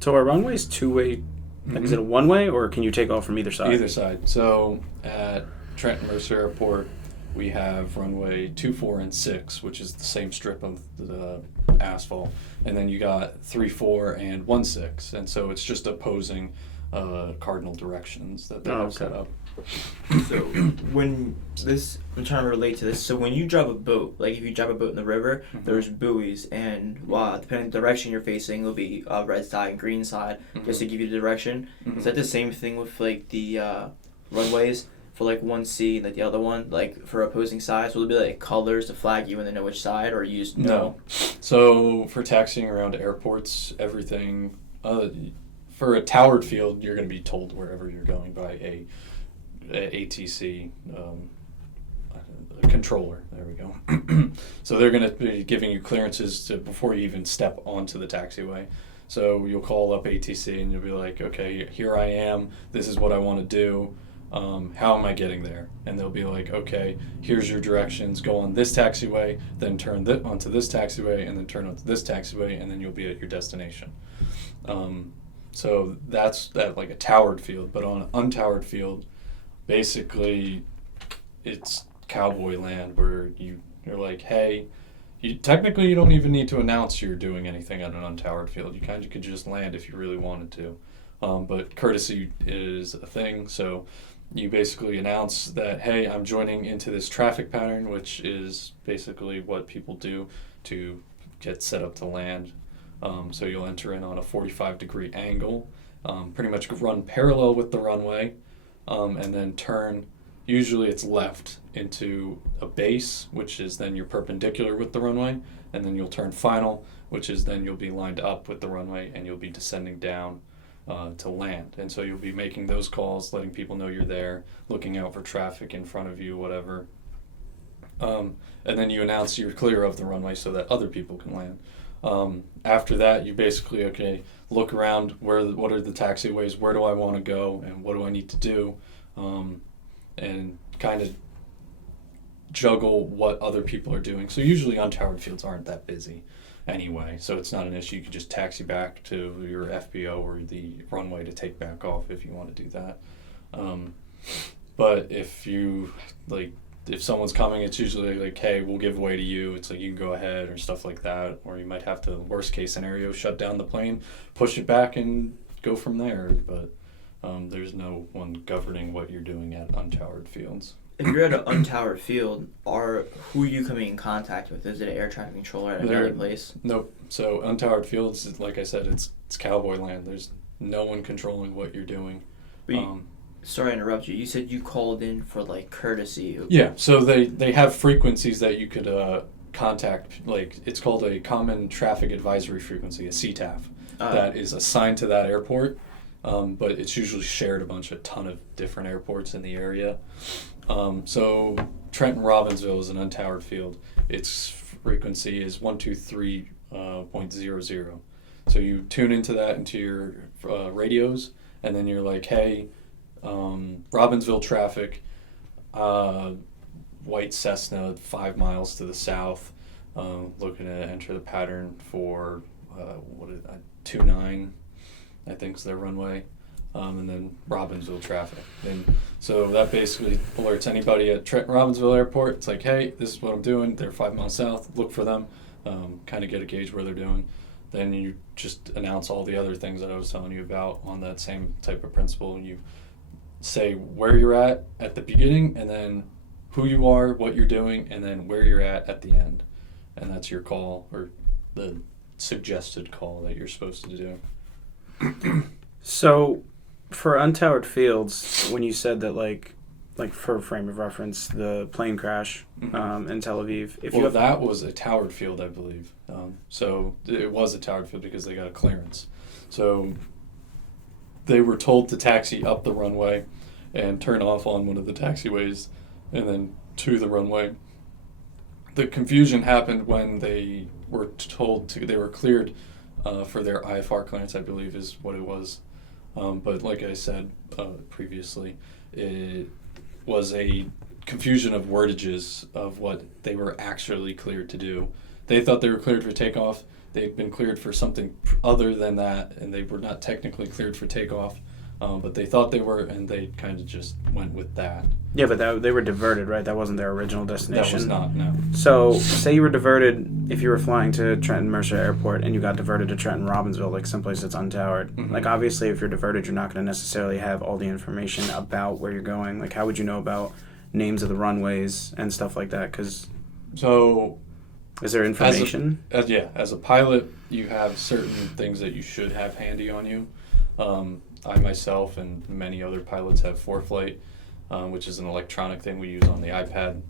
So are runways two-way? Mm-hmm. Is it a one-way, or can you take off from either side? Either side. So at Trenton Mercer Airport, we have runway 2, 4, and 6, which is the same strip of the asphalt. And then you got 3, 4, and 1, 6. And so it's just opposing cardinal directions that they have set up. So I'm trying to relate to this. So when you drive a boat, like if you drive a boat in the river, there's buoys, and depending on the direction you're facing, there'll be a red side and green side, just to give you the direction. Is that the same thing with like the runways for like 1C and like the other one, like for opposing sides? Will it be like colors to flag you when they know which side, or you just know? No. So for taxiing around airports, everything for a towered field, you're going to be told wherever you're going by a ATC a controller. There we go. So they're going to be giving you clearances before you even step onto the taxiway. So you'll call up ATC and you'll be like, okay, here I am. This is what I want to do. How am I getting there? And they'll be like, okay, here's your directions. Go on this taxiway, then turn onto this taxiway, and then turn onto this taxiway, and then you'll be at your destination. So that's like a towered field. But on an untowered field, basically, it's cowboy land where you're like, hey, technically you don't even need to announce you're doing anything on an untowered field. You kind of could just land if you really wanted to. But courtesy is a thing, so you basically announce that, hey, I'm joining into this traffic pattern, which is basically what people do to get set up to land. So you'll enter in on a 45-degree angle, pretty much run parallel with the runway, and then turn, usually it's left, into a base, which is then you're perpendicular with the runway, and then you'll turn final, which is then you'll be lined up with the runway and you'll be descending down to land. And so you'll be making those calls, letting people know you're there, looking out for traffic in front of you, whatever. And then you announce you're clear of the runway so that other people can land. After that, you basically, look around, what are the taxiways, where do I want to go, and what do I need to do, and kind of juggle what other people are doing. So usually untowered fields aren't that busy anyway, so it's not an issue. You can just taxi back to your FBO or the runway to take back off if you want to do that. But if if someone's coming, it's usually like, hey, we'll give way to you. It's like you can go ahead or stuff like that. Or you might have to, worst case scenario, shut down the plane, push it back, and go from there. But there's no one governing what you're doing at untowered fields. if you're at an untowered field, who are you coming in contact with? Is it an air traffic controller at another place? Nope. So untowered fields, like I said, it's cowboy land. There's no one controlling what you're doing. But sorry to interrupt you. You said you called in for like courtesy. Yeah. So they have frequencies that you could contact. Like it's called a common traffic advisory frequency, a CTAF, that is assigned to that airport. But it's usually shared a ton of different airports in the area. So Trenton Robbinsville is an untowered field. Its frequency is 123.00. So you tune into your radios, and then you're like, hey, Robbinsville traffic, white Cessna 5 miles to the south, looking to enter the pattern for 29, I think is their runway. And then Robbinsville traffic. And so that basically alerts anybody at Trenton Robbinsville Airport. It's like, hey, this is what I'm doing. They're 5 miles south. Look for them. Kind of get a gauge where they're doing. Then you just announce all the other things that I was telling you about on that same type of principle. And you say where you're at the beginning, and then who you are, what you're doing, and then where you're at the end. And that's your call, or the suggested call that you're supposed to do. So, for untowered fields, when you said that, like for a frame of reference, the plane crash in Tel Aviv. That was a towered field, I believe. So it was a towered field because they got a clearance. So they were told to taxi up the runway and turn off on one of the taxiways, and then to the runway. The confusion happened when they were told they were cleared for their IFR clearance, I believe is what it was. But like I said previously, it was a confusion of wordages of what they were actually cleared to do. They thought they were cleared for takeoff. They'd been cleared for something other than that, and they were not technically cleared for takeoff. But they thought they were, and they kind of just went with that. Yeah, but they were diverted, right? That wasn't their original destination. That was not, no. So, say you were diverted, if you were flying to Trenton Mercer Airport and you got diverted to Trenton Robbinsville, like someplace that's untowered. Mm-hmm. Like, obviously, if you're diverted, you're not going to necessarily have all the information about where you're going. Like, how would you know about names of the runways and stuff like that? Because is there information? As a pilot, you have certain things that you should have handy on you. I myself and many other pilots have ForeFlight, which is an electronic thing we use on the iPad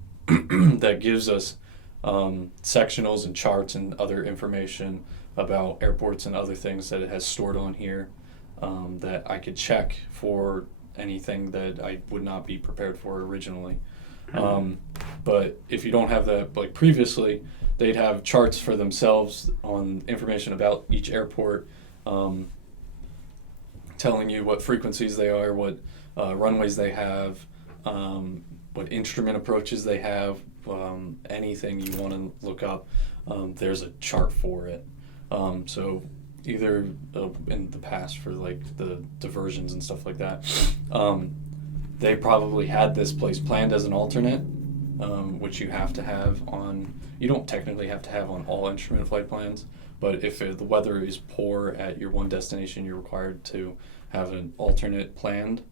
that gives us sectionals and charts and other information about airports and other things that it has stored on here that I could check for anything that I would not be prepared for originally. But if you don't have that, like previously, they'd have charts for themselves on information about each airport, telling you what frequencies they are, what runways they have, what instrument approaches they have, anything you want to look up, there's a chart for it. So either in the past for like the diversions and stuff like that, they probably had this place planned as an alternate, which you have to have on, you don't technically have to have on all instrument flight plans, but if the weather is poor at your one destination, you're required to have an alternate planned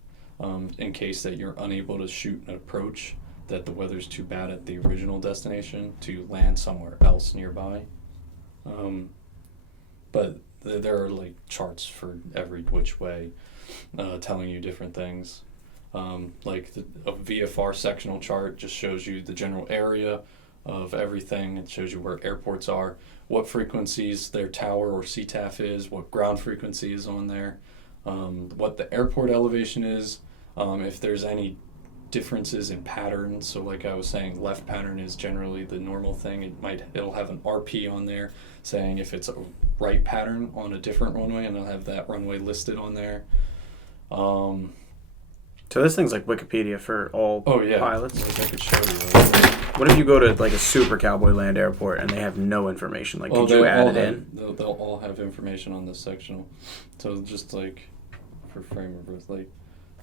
in case that you're unable to shoot an approach, that the weather's too bad at the original destination to land somewhere else nearby. But there are like charts for every which way telling you different things. Like a VFR sectional chart just shows you the general area of everything. It shows you where airports are, what frequencies their tower or CTAF is, what ground frequency is on there, what the airport elevation is, if there's any differences in patterns. So like I was saying, left pattern is generally the normal thing. It'll have an RP on there saying if it's a right pattern on a different runway, and it'll have that runway listed on there. So this thing's like Wikipedia for all pilots. Like I could show you. What if you go to like a super cowboy land airport and they have no information? Like, could you add it in? They'll all have information on this sectional. So just like for frame of birth, like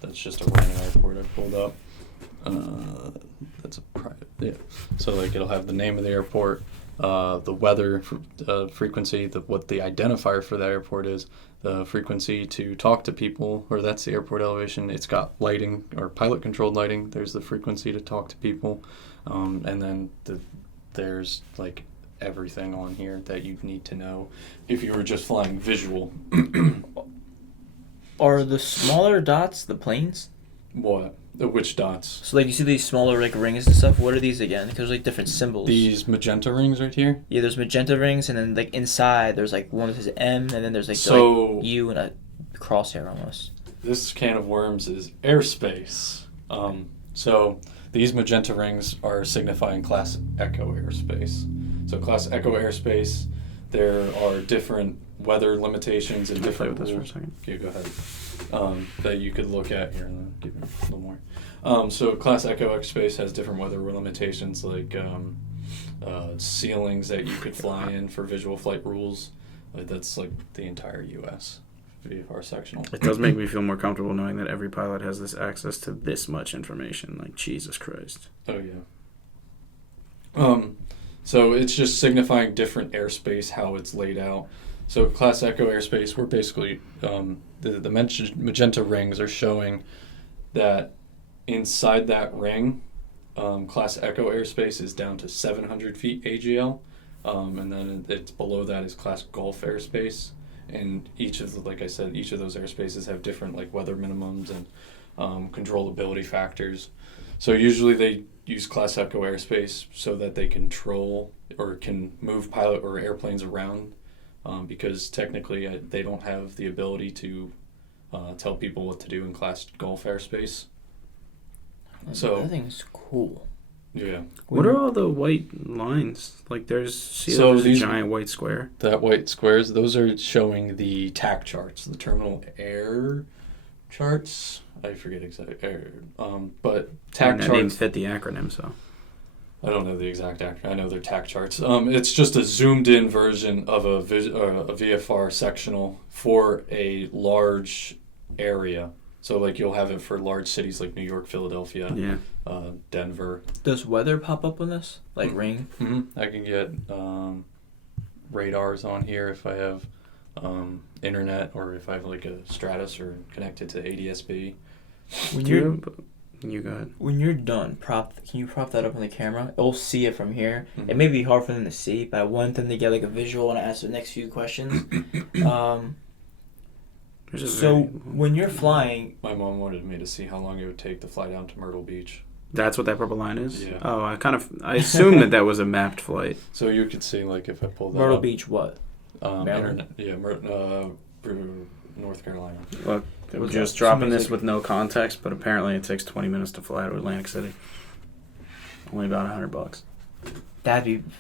that's just a random airport I pulled up. That's a private. Yeah. So like it'll have the name of the airport, the weather frequency, what the identifier for that airport is, the frequency to talk to people, or that's the airport elevation. It's got lighting or pilot controlled lighting. There's the frequency to talk to people, and then there's like everything on here that you need to know if you were just flying visual. Are the smaller dots the planes? What? Which dots? So like you see these smaller like rings and stuff. What are these again? Because there's like different symbols. These magenta rings right here. Yeah, there's magenta rings, and then like inside there's like one that says M, and then there's like, So- like U and a crosshair almost. This can of worms is airspace. So these magenta rings are signifying Class Echo airspace. So Class Echo airspace, there are different weather limitations and Can I play different with this for a rules. second? Okay, go ahead. That you could look at here and then give me a little more. So Class Echo airspace has different weather limitations like ceilings that you could fly in for visual flight rules. That's like the entire U.S. VFR sectional. It does make me feel more comfortable knowing that every pilot has this access to this much information. Like, Jesus Christ. Oh yeah. So it's just signifying different airspace, how it's laid out. So Class Echo airspace, we're basically the magenta rings are showing that inside that ring, Class Echo airspace is down to 700 feet AGL, and then it's below that is Class Gulf airspace. And each of like I said, each of those airspaces have different like weather minimums and controllability factors. So usually they use Class Echo airspace so that they control or can move pilot or airplanes around, because technically they don't have the ability to tell people what to do in Class Gulf airspace. So that thing's cool. yeah. What are all the white lines? Like, there's a giant white square. That white squares, those are showing the TAC charts, the terminal air charts. I forget exactly. But TAC That name charts. fit the acronym, so. I don't know the exact acronym. I know they're TAC charts. It's just a zoomed-in version of a VFR sectional for a large area. So, like, you'll have it for large cities like New York, Philadelphia, Yeah. Denver. Does weather pop up on this? Like ring? Mm-hmm. I can get radars on here if I have internet, or if I have like a Stratus or connected to ADSB. You go ahead. When you're done, can you prop that up on the camera? It'll see it from here. Mhm. It may be hard for them to see, but I want them to get like a visual when I ask the next few questions. So when you're flying, My mom wanted me to see how long it would take to fly down to Myrtle Beach. That's what that purple line is? Yeah. Oh, I assumed that was a mapped flight. So you could see, like, if I pulled that Myrtle up, Beach, what? Maryland? internet, yeah, North Carolina. Look, What's we're just that? dropping Somebody's this with no context, but apparently it takes 20 minutes to fly to Atlantic City. Only about $100.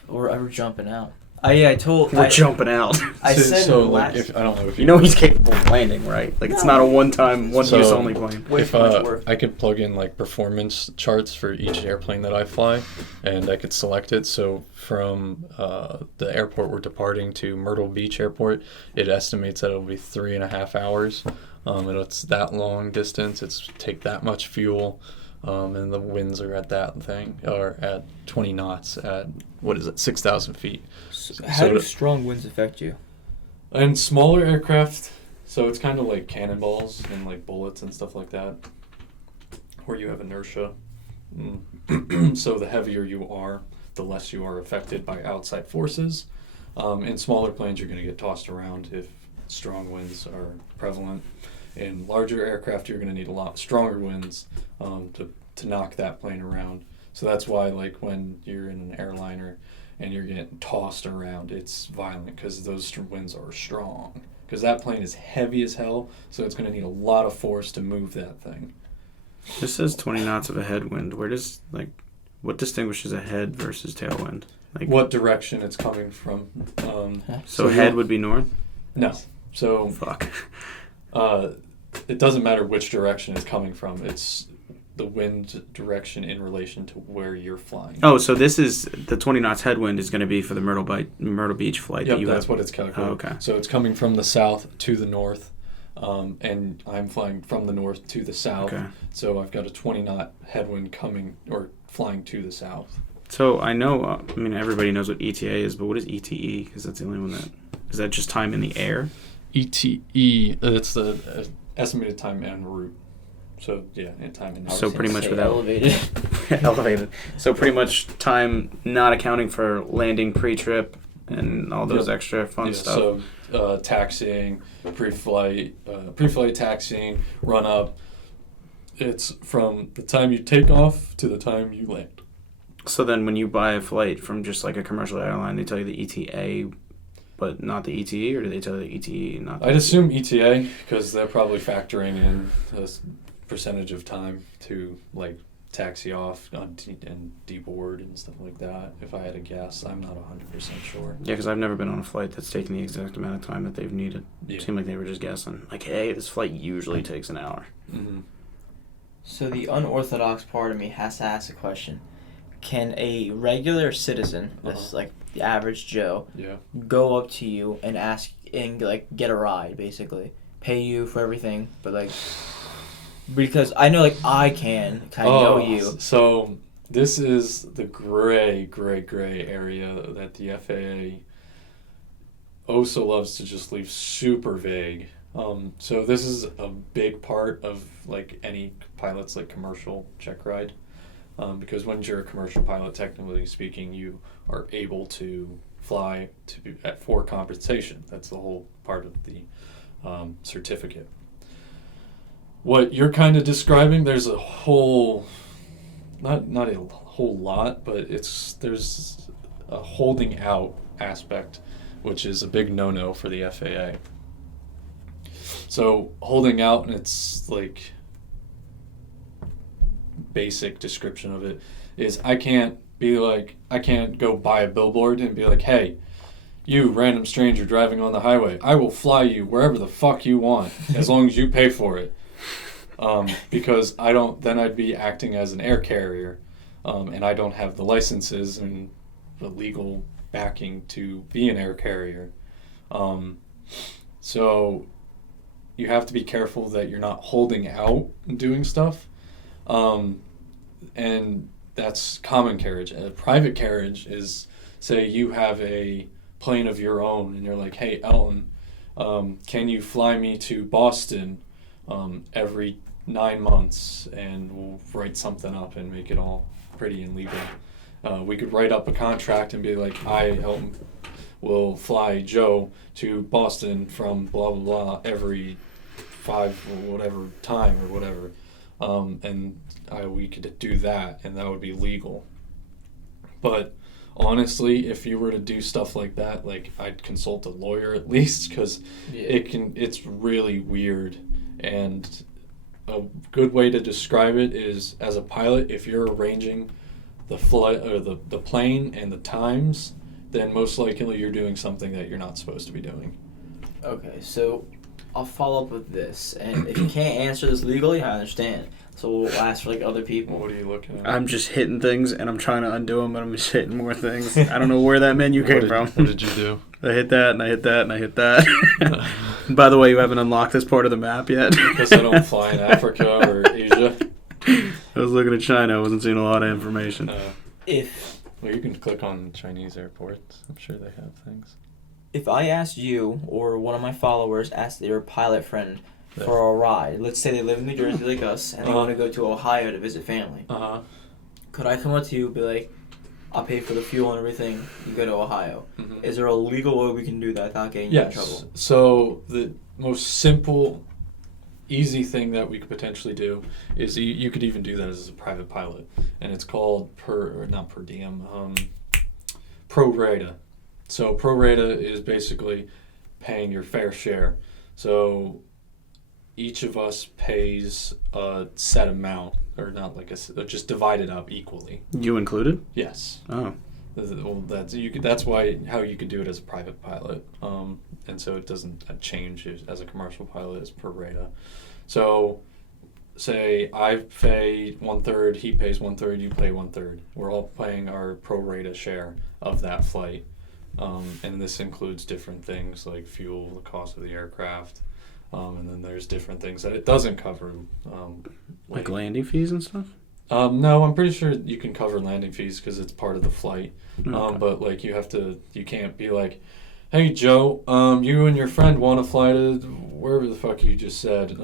We're jumping out. I told. We're jumping out. I said so last. like, if I don't know if You know he's capable of landing, right? Like, it's not a one-time, one-use So- only plane. Way if too much work. I could plug in like performance charts for each airplane that I fly, and I could select it. So from the airport we're departing to Myrtle Beach Airport, it estimates that it'll be 3.5 hours. And it's that long distance. It's take that much fuel, and the winds are at at 20 knots at 6,000 feet. How do strong winds affect you? And smaller aircraft, so it's kind of like cannonballs and like bullets and stuff like that, where you have inertia. So the heavier you are, the less you are affected by outside forces. In smaller planes, you're going to get tossed around if strong winds are prevalent. In larger aircraft, you're going to need a lot stronger winds to knock that plane around. So that's why, like, when you're in an airliner and you're getting tossed around, it's violent because those winds are strong. Because that plane is heavy as hell, so it's going to need a lot of force to move that thing. This says 20 knots of a headwind. What distinguishes a head versus tailwind? Like, What direction it's coming from. so head would be north? No. So Fuck. it doesn't matter which direction it's coming from. It's the wind direction in relation to where you're flying. Oh, so this is the 20 knots headwind is going to be for the Myrtle Beach flight. Yep, that you that's have. what it's calculated. Oh, okay. So it's coming from the south to the north, and I'm flying from the north to the south. Okay. So I've got a 20 knot headwind coming, or flying to the south. So I know, I mean, everybody knows what ETA is, but what is ETE? Because that's the only one that... Is that just time in the air? ETE, it's the estimated time en route. So, yeah, and time in So pretty much without... Elevated. Elevated. So pretty much time not accounting for landing pre-trip and all those extra fun stuff. So taxiing, pre-flight taxiing, run-up. It's from the time you take off to the time you land. So then when you buy a flight from just like a commercial airline, they tell you the ETA, but not the ETE, or do they tell you the ETE, not the I'd assume ETA, because they're probably factoring in a percentage of time to like taxi off and deboard and stuff like that. If I had to guess, I'm not 100% sure. Yeah, because I've never been on a flight that's taken the exact amount of time that they've needed. Yeah. It seemed like they were just guessing. Like, hey, this flight usually takes an hour. Mm-hmm. So the unorthodox part of me has to ask a question. Can a regular citizen, this like the average Joe, go up to you and ask and like get a ride, basically pay you for everything, but like because I know like I can kind of know you. So this is the gray area that the FAA also loves to just leave super vague. So this is a big part of like any pilot's like commercial check ride. Because when you're a commercial pilot, technically speaking, you are able to fly for compensation. That's the whole part of the certificate. What you're kind of describing, there's a whole, not a whole lot, but there's a holding out aspect, which is a big no-no for the FAA. So holding out, and it's like basic description of it is I can't go buy a billboard and be like, hey, you random stranger driving on the highway, I will fly you wherever the fuck you want as long as you pay for it. Because then I'd be acting as an air carrier, and I don't have the licenses and the legal backing to be an air carrier. So you have to be careful that you're not holding out and doing stuff. And that's common carriage. Private carriage is, say you have a plane of your own and you're like, hey, Elton, can you fly me to Boston every 9 months, and we'll write something up and make it all pretty and legal. We could write up a contract and be like, I, Elton, will fly Joe to Boston from blah, blah, blah every 5 or whatever time or whatever. And we could do that, and that would be legal. But honestly, if you were to do stuff like that, like I'd consult a lawyer at least, because it's really weird. And a good way to describe it is, as a pilot, if you're arranging the flight or the plane and the times, then most likely you're doing something that you're not supposed to be doing. Okay, so I'll follow up with this, and if you can't answer this legally, I understand. So we'll ask for like other people. What are you looking at? I'm just hitting things, and I'm trying to undo them, but I'm just hitting more things. I don't know where that menu came from. What did you do? I hit that, and I hit that, and I hit that. By the way, you haven't unlocked this part of the map yet. Because I don't fly in Africa or Asia. I was looking at China. I wasn't seeing a lot of information. Well, you can click on Chinese airports. I'm sure they have things. If I asked you or one of my followers asked their pilot friend for a ride, let's say they live in New Jersey like us, and they want to go to Ohio to visit family. Could I come up to you and be like, I'll pay for the fuel and everything, you go to Ohio. Mm-hmm. Is there a legal way we can do that without getting you in trouble? So the most simple, easy thing that we could potentially do is you could even do that as a private pilot, and it's called pro rata. So pro rata is basically paying your fair share. So each of us pays a set amount, or not like just divide it up equally. You included? Yes. Oh. Well, that's why how you could do it as a private pilot, and so it doesn't change as a commercial pilot. It's pro rata. So, say I pay 1/3, he pays 1/3, you pay 1/3. We're all paying our pro rata share of that flight, and this includes different things like fuel, the cost of the aircraft, and then there's different things that it doesn't cover, like landing fees and stuff. No, I'm pretty sure you can cover landing fees because it's part of the flight. Okay. But like you can't be like, hey Joe, you and your friend want to fly to wherever the fuck you just said.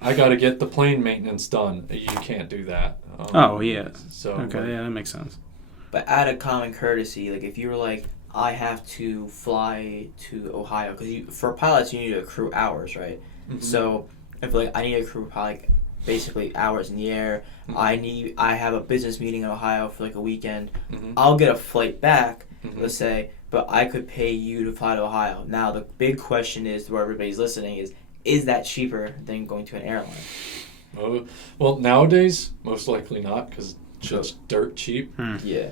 I got to get the plane maintenance done. You can't do that. Oh, yeah. So Okay, yeah, that makes sense. But out of common courtesy, like if you were like, I have to fly to Ohio, because for pilots you need to accrue hours, right? Mhm. So if like I need to accrue like basically hours in the air, Mhm. I have a business meeting in Ohio for like a weekend. Mhm. I'll get a flight back, Mhm. let's say, but I could pay you to fly to Ohio. Now the big question is, where everybody's listening is that cheaper than going to an airline? Well, nowadays most likely not because it's just dirt cheap. Yeah.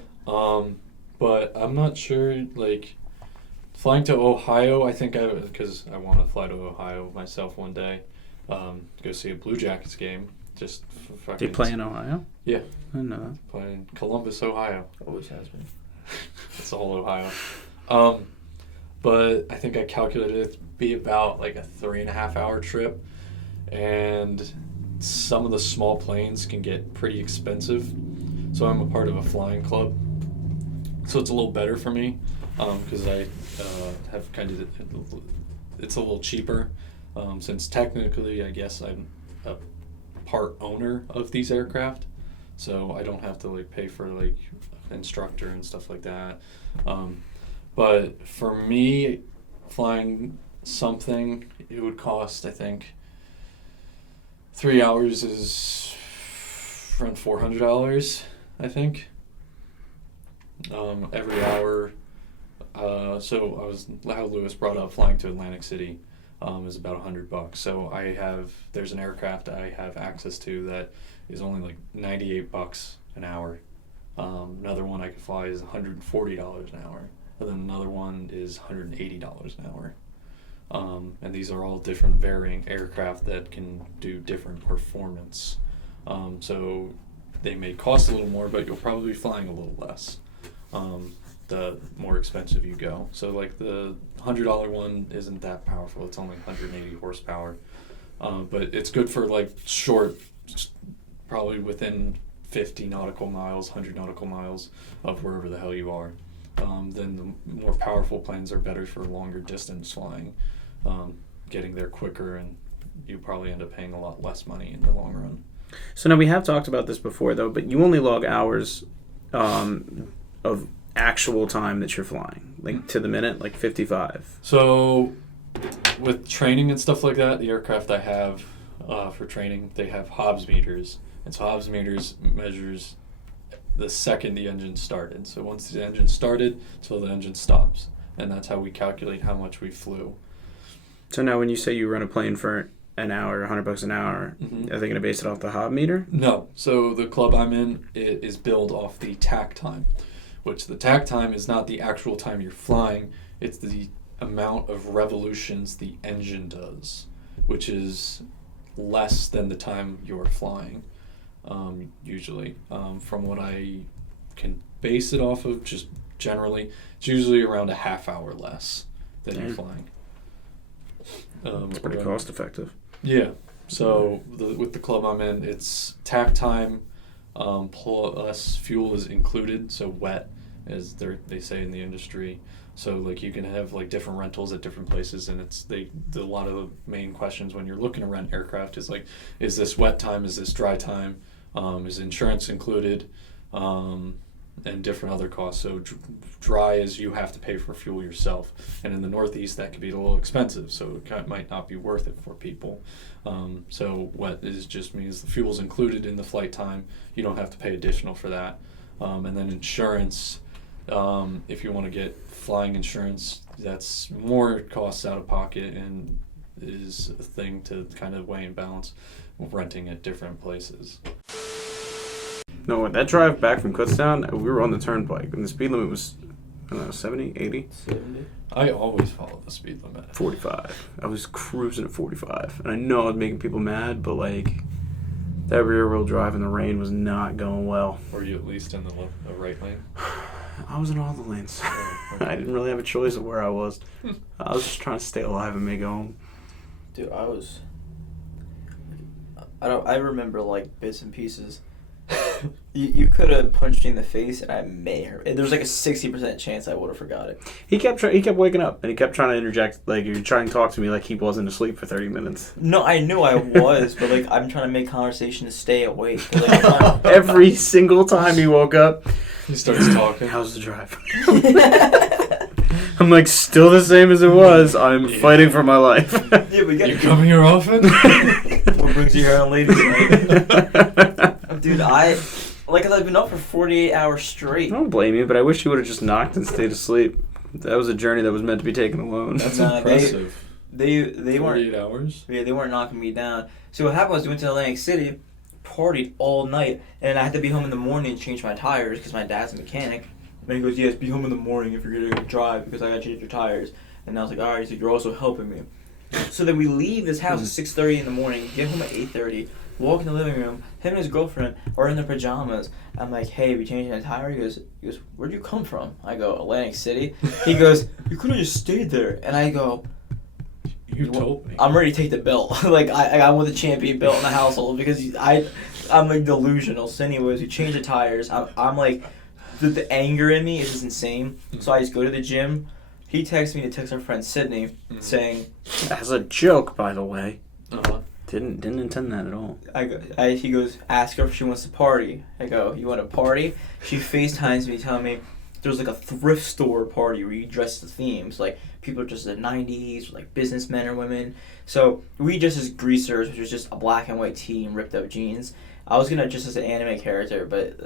But I'm not sure. Like flying to Ohio, I think because I want to fly to Ohio myself one day, go see a Blue Jackets game. Just for fucking. They play in Ohio? Yeah. I didn't know that. Play in Columbus, Ohio. Always has been. It's all Ohio. But I think I calculated it to be about like a 3.5 hour trip, and some of the small planes can get pretty expensive. So I'm a part of a flying club, so it's a little better for me because I have kind of it's a little cheaper since technically I guess I'm a part owner of these aircraft, so I don't have to like pay for like instructor and stuff like that. But for me, flying something, it would cost, I think, 3 hours is around $400, I think. Every hour. So how Lewis brought up flying to Atlantic City is about $100. So there's an aircraft I have access to that is only like $98 an hour. Another one I could fly is $140 an hour. And then another one is $180 an hour. And these are all different varying aircraft that can do different performance. So they may cost a little more, but you'll probably be flying a little less. The more expensive you go. So like the $100 one isn't that powerful. It's only 180 horsepower. But it's good for like short, probably within 50 nautical miles, 100 nautical miles of wherever the hell you are. Then the more powerful planes are better for longer distance flying, getting there quicker, and you probably end up paying a lot less money in the long run. So now we have talked about this before, though, but you only log hours of actual time that you're flying, like to the minute, like 55. So with training and stuff like that, the aircraft I have for training, they have Hobbs meters. And so Hobbs meters measures the second the engine started. So once the engine started till the engine stops. And that's how we calculate how much we flew. So now when you say you run a plane for an hour, $100 an hour, are they going to base it off the Hob meter? No. So the club I'm in, it is billed off the tack time, which the tack time is not the actual time you're flying. It's the amount of revolutions the engine does, which is less than the time you're flying. Usually, from what I can base it off of, just generally, it's usually around a half hour less than you're flying. It's pretty cost effective. Yeah. So with the club I'm in, it's tack time plus fuel is included. So wet, as they say in the industry. So like you can have like different rentals at different places, and a lot of the main questions when you're looking to rent aircraft is like, is this wet time? Is this dry time? Is insurance included? And different other costs. So dry is you have to pay for fuel yourself, and in the Northeast that could be a little expensive, so it might not be worth it for people. So wet just means the fuel's included in the flight time. You don't have to pay additional for that. And then insurance, if you want to get flying insurance, that's more costs out of pocket and is a thing to kind of weigh and balance renting at different places. No, that drive back from Kutztown, we were on the turnpike, and the speed limit was, I don't know, 70, 80? 70. I always follow the speed limit. 45. I was cruising at 45. And I know I was making people mad, but, like, that rear-wheel drive in the rain was not going well. Were you at least in the right lane? I was in all the lanes. Oh, okay. I didn't really have a choice of where I was. I was just trying to stay alive and make it home. Dude, I remember like bits and pieces. You could have punched me in the face, and I may have. There was like a 60% chance I would have forgot it. He kept waking up, and he kept trying to interject, like, you're trying to talk to me like he wasn't asleep for 30 minutes. No, I knew I was, but like I'm trying to make conversation to stay awake. But, like, Every single time he woke up, He starts talking. how's the drive? I'm like, still the same as it was. I'm fighting for my life. Yeah, we got. You come here often? What brings you here on ladies' night? Dude, I've been up for 48 hours straight. I don't blame you, but I wish you would have just knocked and stayed asleep. That was a journey that was meant to be taken alone. That's Nah, impressive. They weren't. 48 hours? Yeah, they weren't knocking me down. So what happened was we went to Atlantic City, partied all night, and I had to be home in the morning and change my tires because my dad's a mechanic. And he goes, yes, be home in the morning if you're going to drive because I got to change your tires. And I was like, all right. He's like, you're also helping me. So then we leave this house at 6:30 in the morning, get home at 8:30, walk in the living room. Him and his girlfriend are in their pajamas. I'm like, hey, we changed my tire? He goes, where'd you come from? I go, Atlantic City. He goes, you could have just stayed there. And I go, You told me. I'm ready to take the belt. Like, I want the champion belt in the household because I'm like delusional. So anyways, we change the tires. I'm like, the anger in me is just insane. So I just go to the gym. He texts me to text our friend Sydney saying, As a joke, by the way. Uh-huh. Didn't intend that at all. he goes, ask her if she wants to party. I go, you want to party? She FaceTimes me telling me there's like a thrift store party where you dress the themes. Like, people are dressed in the 90s, like businessmen or women. So we dressed as greasers, which was just a black and white tee and ripped up jeans. I was going to dress as an anime character, but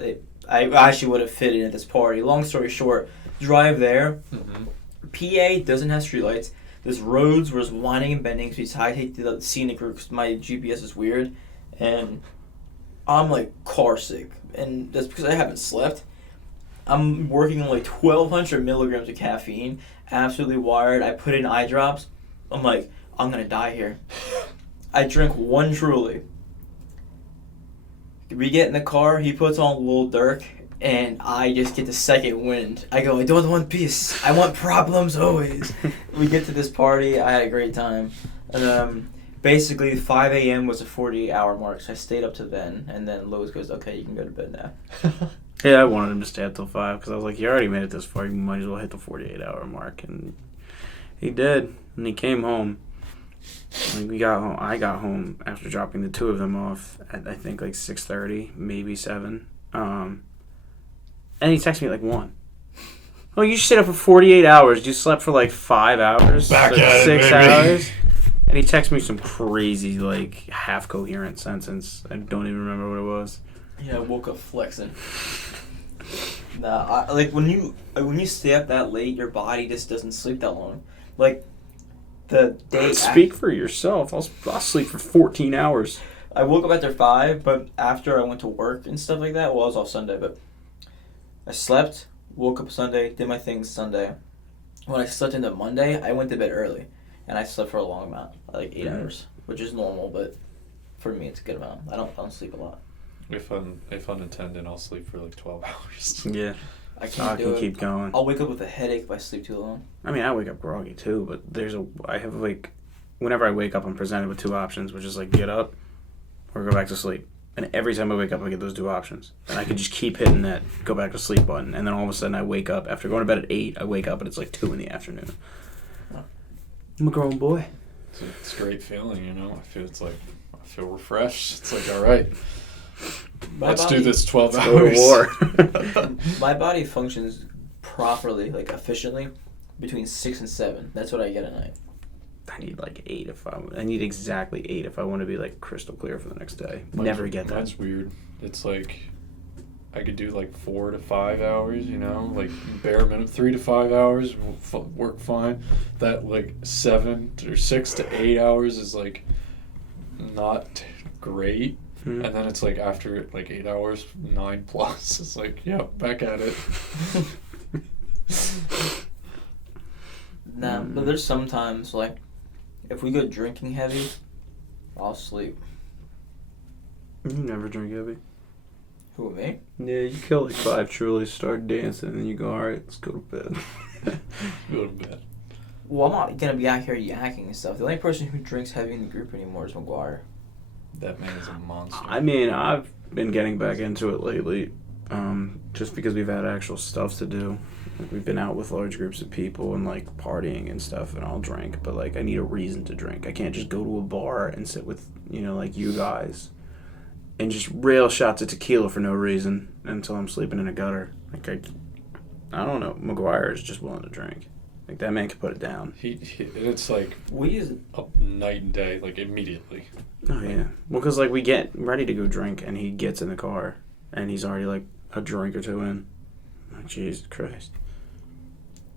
I actually would have fit in at this party. Long story short, drive there. Mm-hmm. PA doesn't have streetlights. There's roads where it's winding and bending, so I take the scenic route because my GPS is weird. And I'm like car sick. And that's because I haven't slept. I'm working on like 1,200 milligrams of caffeine. Absolutely wired. I put in eye drops. I'm like, I'm going to die here. I drink one Truly. We get in the car. He puts on Lil Durk. And I just get the second wind. I go, I don't want peace. I want problems always. We get to this party. I had a great time. And basically, 5 a.m. was a 48-hour mark. So I stayed up to then. And then Lowe's goes, okay, you can go to bed now. Yeah, I wanted him to stay up till 5 because I was like, you already made it this far. You might as well hit the 48-hour mark. And he did. And he came home. Like, we got home. I got home after dropping the two of them off at, I think, like 6:30, maybe 7. And he texted me at like 1. Oh, you stayed up for 48 hours. You slept for like 5 hours? Back like at it, 6 baby. hours? And he texted me some crazy, like, half-coherent sentence. I don't even remember what it was. Yeah, I woke up flexing. Nah, when you stay up that late, your body just doesn't sleep that long. Like, the day... Speak for yourself. I'll sleep for 14 hours. I woke up after 5, but after I went to work and stuff like that, well, I was off Sunday, but I slept, woke up Sunday, did my things Sunday. When I slept into Monday, I went to bed early, and I slept for a long amount, like 8 hours, which is normal, but for me, it's a good amount. I don't sleep a lot. If unintended, I'll sleep for like 12 hours. Yeah. I can't do it. keep going. I'll wake up with a headache if I sleep too long. I mean, I wake up groggy too, but I have like, whenever I wake up, I'm presented with 2 options, which is like get up or go back to sleep. And every time I wake up, I get those 2 options. And I could just keep hitting that go back to sleep button. And then all of a sudden I wake up, after going to bed at 8, I wake up and it's like 2 in the afternoon. I'm a grown boy. It's a great feeling, you know? I feel refreshed. It's like, all right, let's do this 12 hours. Go to war. My body functions properly, like efficiently, between 6 and 7. That's what I get at night. I need like 8 I need exactly 8 if I want to be like crystal clear for the next day. Never get that. That's weird. It's like I could do like 4 to 5 hours, you know, like bare minimum 3 to 5 hours will work fine. That like 7 or 6 to 8 hours is like not great. Mm-hmm. And then it's like after like 8 hours, 9 plus. It's like, yeah, back at it. Nah, but there's sometimes like if we go drinking heavy, I'll sleep. You never drink heavy. Who, me? Yeah, you kill like 5 Trulies, start dancing, and then you go, alright, let's go to bed. Go to bed. Well, I'm not gonna be out here yakking and stuff. The only person who drinks heavy in the group anymore is McGuire. That man is a monster. I mean, I've been getting back into it lately, just because we've had actual stuff to do. We've been out with large groups of people and like partying and stuff, and I'll drink, but like I need a reason to drink. I can't just go to a bar and sit with, like you guys and just rail shots of tequila for no reason until I'm sleeping in a gutter. Like I don't know. McGuire is just willing to drink. Like that man can put it down. It's like We is up night and day, like immediately. Oh yeah. Well, because like we get ready to go drink, and he gets in the car, and he's already like a drink or two in. Like Jesus Christ.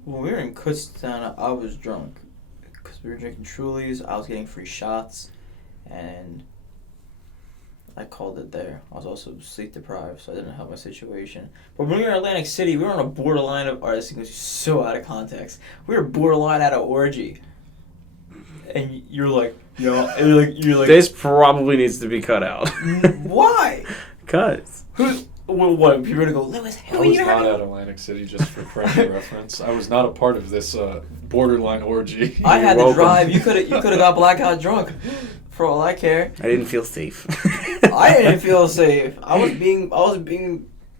when we were in Kutztown, I was drunk because we were drinking Trulies. I was getting free shots, and I called it there. I was also sleep deprived, so I didn't help my situation. But when we were in Atlantic City, we were on a borderline of. This thing was so out of context. We were borderline at an orgy, and you're like, you're like. This probably needs to be cut out. Why? Cause. Well, what? People are gonna go, Lewis, I was not at Atlantic City, just for frame of reference. I was not a part of this borderline orgy. I had to welcome. drive. You could have got blackout drunk. For all I care. I didn't feel safe. I didn't feel safe. I was being.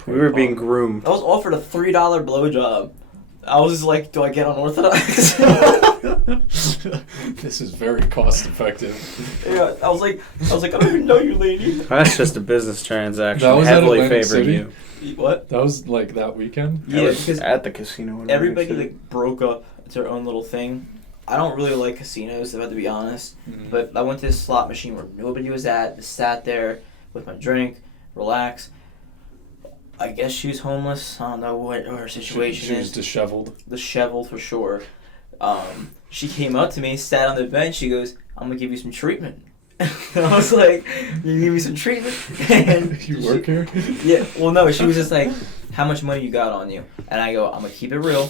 We were being groomed. I was offered a $3 blowjob. I was like, do I get unorthodox? This is very cost effective. Yeah, I was like, I don't even know you, lady. That's just a business transaction. That was at Heavily Atlantic favoring City? you. What? That was like that weekend? Yeah, That was because at the casino. in everybody Atlantic like broke up. It's their own little thing. I don't really like casinos, if I have to be honest. Mhm. But I went to this slot machine where nobody was at. Just sat there with my drink, relax. I guess she was homeless. I don't know what her situation She is. was disheveled. Disheveled for sure. She came up to me, sat on the bench. She goes, "I'm gonna give you some treatment." I was like, "You give me some treatment?" And You work here? yeah. Well, no. She was just like, "How much money you got on you?" And I go, "I'm gonna keep it real.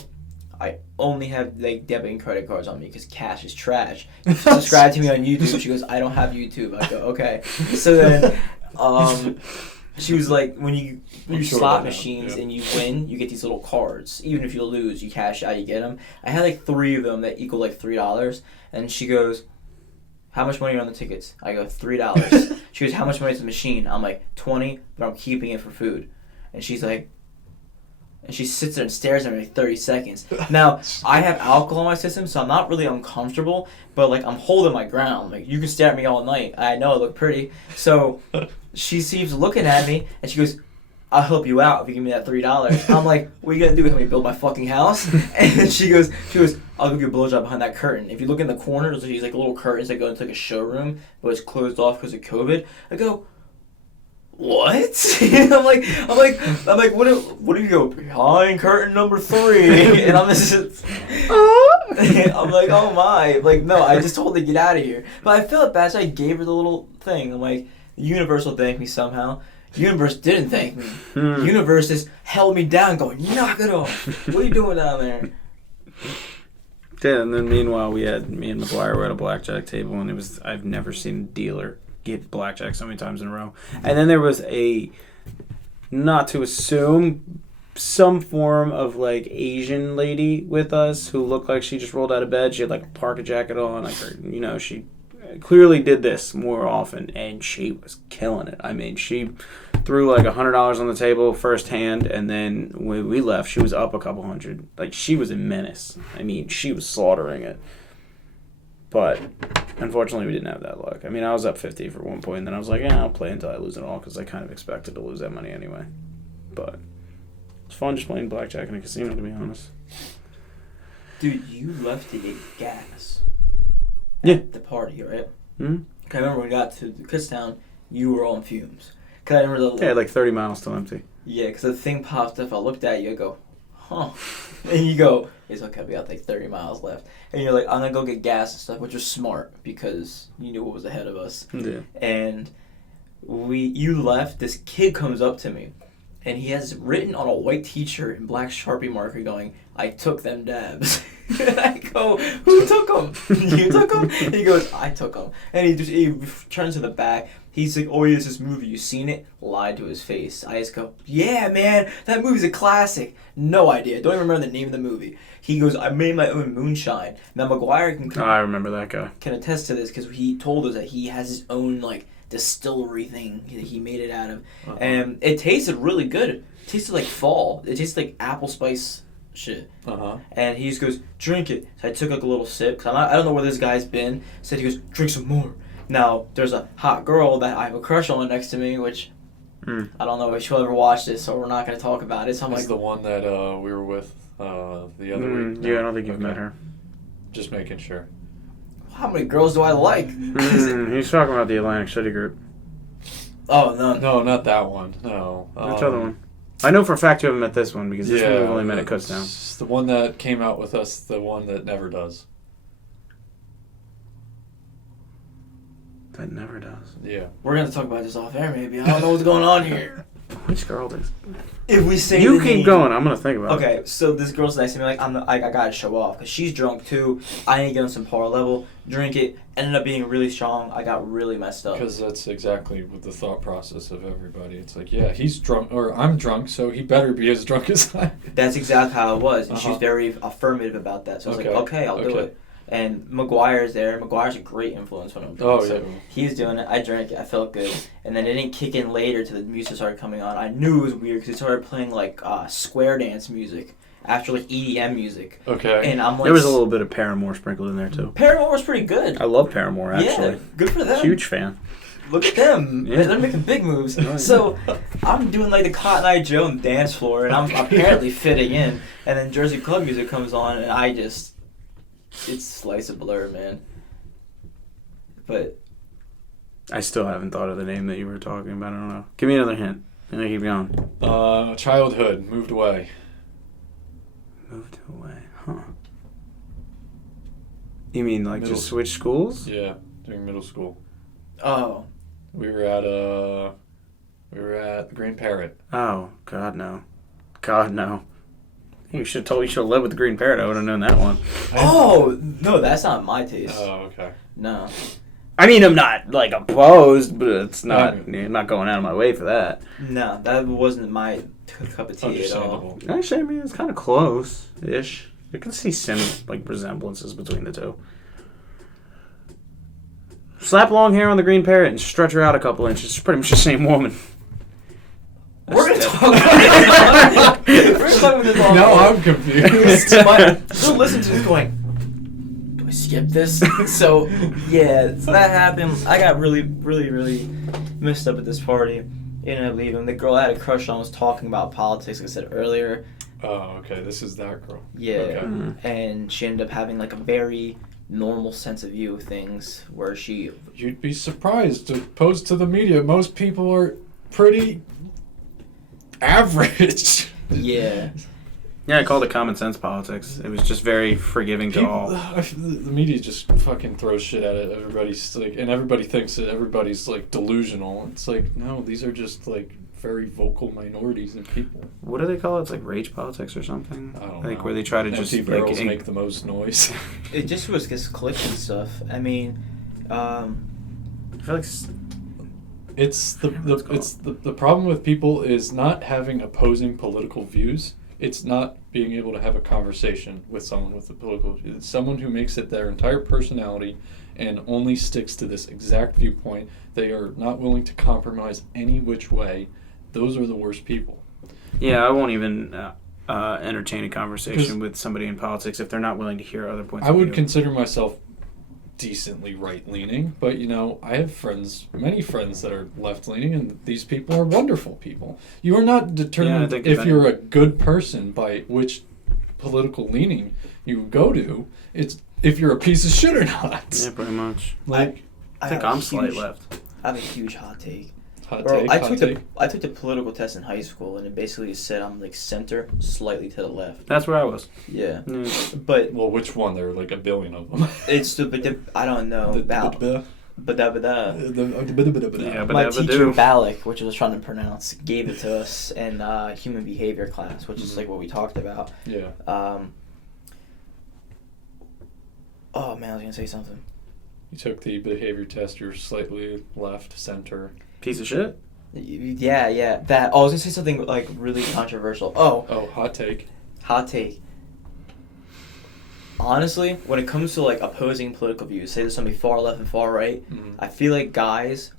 I only have like debit and credit cards on me because cash is trash. Subscribe to me on YouTube." She goes, "I don't have YouTube." I go, "Okay." So then, she was like, when you sure slot about that, machines yeah. and you win, you get these little cards. Even if you lose, you cash out, you get them. I had like 3 of them that equal like $3. And she goes, "How much money are on the tickets?" I go, $3. She goes, "How much money is the machine?" I'm like, 20, but I'm keeping it for food. And she's like, and she sits there and stares at me like 30 seconds. Now, I have alcohol in my system, so I'm not really uncomfortable, but like I'm holding my ground. Like, you can stare at me all night. I know I look pretty. So she seems looking at me, and she goes, "I'll help you out if you give me that $3. I'm like, "What are you gonna do? Help me build my fucking house?" And then she goes, "I'll give you a blowjob behind that curtain. If you look in the corner, there's these like little curtains that go into like a showroom, but it's closed off because of COVID." I go, "What?" I'm like, what do you go behind curtain number 3? And I'm just, I'm like, oh my, like no, I just told her to get out of here. But I felt bad, so I gave her the little thing. I'm like, the universe will thank me somehow. The universe didn't thank me. The universe just held me down, going, "Knock it off. What are you doing down there?" Yeah, and then meanwhile, me and McGuire were at a blackjack table, and I've never seen a dealer get blackjack so many times in a row. And then there was not to assume, some form of like Asian lady with us who looked like she just rolled out of bed. She had like a parka jacket on, like her, she clearly did this more often, and she was killing it. I mean, she threw like $100 on the table first hand, and then when we left, she was up a couple hundred. Like, she was a menace. I mean, she was slaughtering it. But unfortunately, we didn't have that luck. I mean, I was up 50 for one point, and then I was like, I'll play until I lose it all, because I kind of expected to lose that money anyway. But it's fun just playing blackjack in a casino, to be honest. Dude, you left to get gas. Yeah. At the party, right? Hmm? I remember when we got to Kutztown, you were on fumes. Cause I remember Yeah, like 30 miles till empty. Yeah, because the thing popped up. I looked at you. I go, "Huh," and you go, "It's okay. We got like 30 miles left." And you're like, "I'm gonna go get gas and stuff," which was smart because you knew what was ahead of us. Yeah. And you left. This kid comes up to me, and he has written on a white T-shirt in black Sharpie marker, going, "I took them dabs." And I go, "Who took them? You took them?" And he goes, "I took them." And he turns to the back. He's like, "Oh, yeah, it's this movie. You seen it?" Lied to his face. I just go, "Yeah, man, that movie's a classic." No idea. Don't even remember the name of the movie. He goes, "I made my own moonshine." Now, McGuire I remember that guy. can attest to this because he told us that he has his own like distillery thing that he made it out of, and it tasted really good. It tasted like fall. It tasted like apple spice shit. And he just goes, drink it. So I took like a little sip, because I don't know where this guy's been. Said, he goes, drink some more. Now, there's a hot girl that I have a crush on next to me, which I don't know if she'll ever watch this, so we're not going to talk about it. So I'm This like, is the one that we were with the other week. Yeah, I don't think you've met her. Just making sure. how many girls do I like? He's talking about the Atlantic City group. Oh, no. No, not that one. No. Which other one? I know for a fact you haven't met this one, because this one we've only met at it's Kutztown. the one that came out with us, the one that never does. That never does. Yeah. We're going to talk about this off air, maybe. I don't know what's going on here. Which girl is? If we say You the keep name- going. I'm gonna think about it. Okay, so this girl's next to me, like, I gotta show off, because she's drunk too. I didn't get on some par level, drink it, ended up being really strong. I got really messed up. Because that's exactly what the thought process of everybody. It's like, yeah, he's drunk, or I'm drunk, so he better be as drunk as I am. That's exactly how it was, and she was very affirmative about that. So I was like, okay, I'll do it. And McGuire's there. McGuire's a great influence when I'm drunk. So he's doing it. I drank it. I felt good. And then it didn't kick in later till the music started coming on. I knew it was weird because it started playing like square dance music after like EDM music. Okay. And I'm like, There was a little bit of Paramore sprinkled in there too. Paramore was pretty good. I love Paramore, actually. Yeah, good for them. Huge fan. Look at them. Yeah. They're making big moves. Oh, yeah. So I'm doing like the Cotton Eye Joe on the dance floor, and I'm apparently fitting in. And then Jersey Club music comes on, and I just... It's slice of blur, man. But... I still haven't thought of the name that you were talking about. I don't know. Give me another hint. And I keep going. Childhood, moved away. Moved away. Huh. You mean like Middle- just switch schools? Yeah, during middle school. Oh. We were at the Green Parrot. Oh, God, no. God, no. You should have lived with the Green Parrot. I would have known that one. Oh! No, that's not my taste. Oh, okay. No. I mean, I'm not, like, opposed, but it's not... I'm not going out of my way for that. No, that wasn't my cup of tea at all. Understandable. Actually, I mean, it's kind of close-ish. You can see some, like, resemblances between the two. Slap long hair on the Green Parrot and stretch her out a couple inches. It's pretty much the same woman. We're going to talk about this. We're going to talk about this all Now day. I'm confused. But still listen to this going, do I skip this? So, yeah, so that happened. I got really, really, really messed up at this party. Ended up leaving. The girl I had a crush on was talking about politics, like I said earlier. Oh, okay. This is that girl. Yeah. Okay. And she ended up having like a very normal sense of view of things where she... You'd be surprised. Opposed to the media, most people are pretty average. Yeah. Yeah, I called it common sense politics. It was just very forgiving to all. The media just fucking throws shit at it. Everybody's like, and everybody thinks that everybody's like delusional. It's like, no, these are just like very vocal minorities and people. What do they call it? It's like rage politics or something? I don't Like know. where they try to Empty just barrels like, make the most noise. It just was just clicks and stuff. I mean, I feel like It's What's the problem with people is not having opposing political views. It's not being able to have a conversation with someone with a political view. It's someone who makes it their entire personality and only sticks to this exact viewpoint. They are not willing to compromise any which way. Those are the worst people. yeah, I won't even entertain a conversation with somebody in politics if they're not willing to hear other points I of would view. consider myself decently right-leaning, but I have many friends that are left-leaning, and these people are wonderful people. You are not determined think if if you're a good person by which political leaning you go to. It's if you're a piece of shit or not. Yeah, pretty much. Like, I think have a I'm slight huge- left. I have a huge hot take. hot Bro, take, I hot took take. I took the political test in high school, and it basically said I'm like center, slightly to the left. That's where I was. Yeah, Yeah. but Well, which one? There are like a billion of them. it's the I don't know about The- but that Yeah, but my never teacher do. Balak, which I was trying to pronounce, gave it to us in human behavior class, which is like what we talked about. Yeah. Oh man, I was gonna say something. You took the behavior test. You're slightly left, center. Piece of shit? Yeah, that. Oh, I was gonna say something like really controversial. Oh, hot take. Hot take. Honestly, when it comes to like opposing political views, say there's somebody far left and far right, Mhm. I feel like guys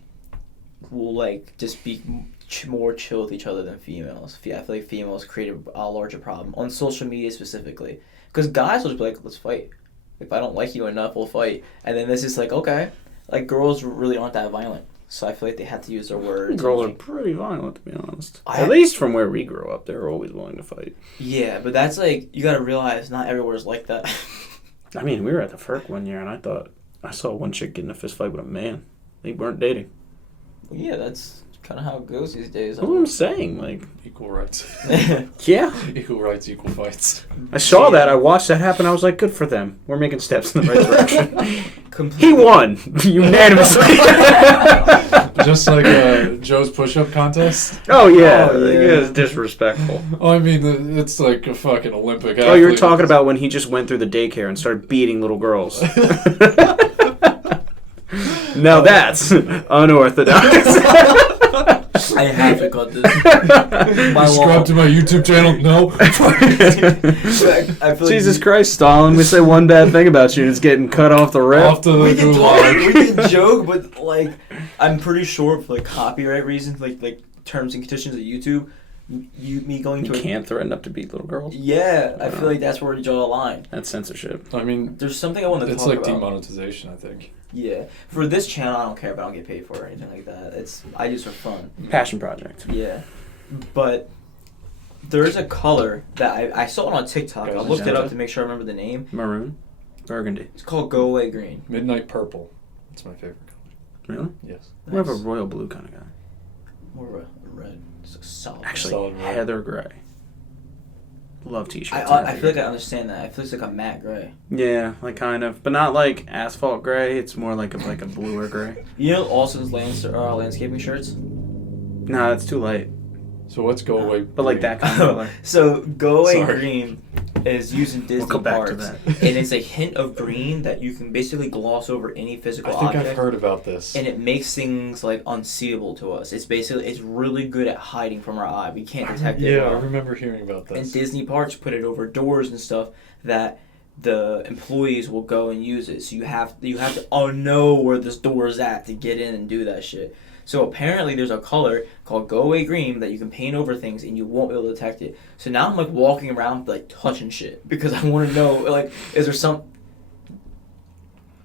will like just be more chill with each other than females. I feel like females create a larger problem on social media specifically, because guys will just be like, let's fight. If I don't like you enough, we'll fight. And then this is like, okay, like girls really aren't that violent, so I feel like they have to use their words. Girls are pretty violent, to be honest. At least from where we grew up, they were always willing to fight. Yeah, but that's like, you gotta realize not everywhere's like that. I mean, we were at the FERC one year, and I saw one chick get in a fist fight with a man. They weren't dating. Well, yeah, that's kind of how it goes these days. That's what I'm saying. Like, Equal rights. yeah. Equal rights, equal fights. I saw that. I watched that happen. I was like, good for them. We're making steps in the right direction. Completely. He won unanimously. Just like Joe's push-up contest. Oh yeah, Oh, yeah. It was disrespectful. Oh, I mean, it's like a fucking Olympic. Oh, you're athlete. talking about when he just went through the daycare and started beating little girls. Now that's unorthodox. I have to cut this. Subscribe to my YouTube channel. No. I feel Jesus like Christ, Stalin! We say one bad thing about you, and it's getting cut off the rip. Off to we the can gulag. we can joke, but like I'm pretty sure for like copyright reasons, like terms and conditions of YouTube, me going You to can't threaten up to beat little girls. Yeah, I feel like that's where we draw the line. That's censorship. I mean, There's something I want to it's talk like about. demonetization, I think. Yeah, for this channel, I don't care if I don't get paid for it or anything like that. I do it for fun. Passion project. Yeah, but there's a color that I saw it on TikTok. I looked it up to make sure I remember the name. Maroon, burgundy. It's called Go Away Green. Midnight purple. That's my favorite color. Really? Yes. We have a royal blue kind of guy. More of a red. It's a solid. Actually, Solid red. heather gray. Love t-shirts. I feel like I understand that. I feel it's like a matte gray. Yeah, like kind of, but not like asphalt gray. It's more like a bluer gray. You know Austin's landscaping shirts? Nah, that's too light. So what's go away? But like that kind of color. So Go Away Sorry. Green is used in Disney We'll come back to parks, that. and it's a hint of green that you can basically gloss over any physical I think object. I've heard about this. And it makes things like unseeable to us. It's really good at hiding from our eye. We can't detect it. Yeah, I well. remember hearing about And this. Disney parks put it over doors and stuff that the employees will go and use it. So you have to know where this door is at to get in and do that shit. So apparently there's a color called Go Away Green that you can paint over things and you won't be able to detect it. So now I'm like walking around like touching shit because I want to know like is there some.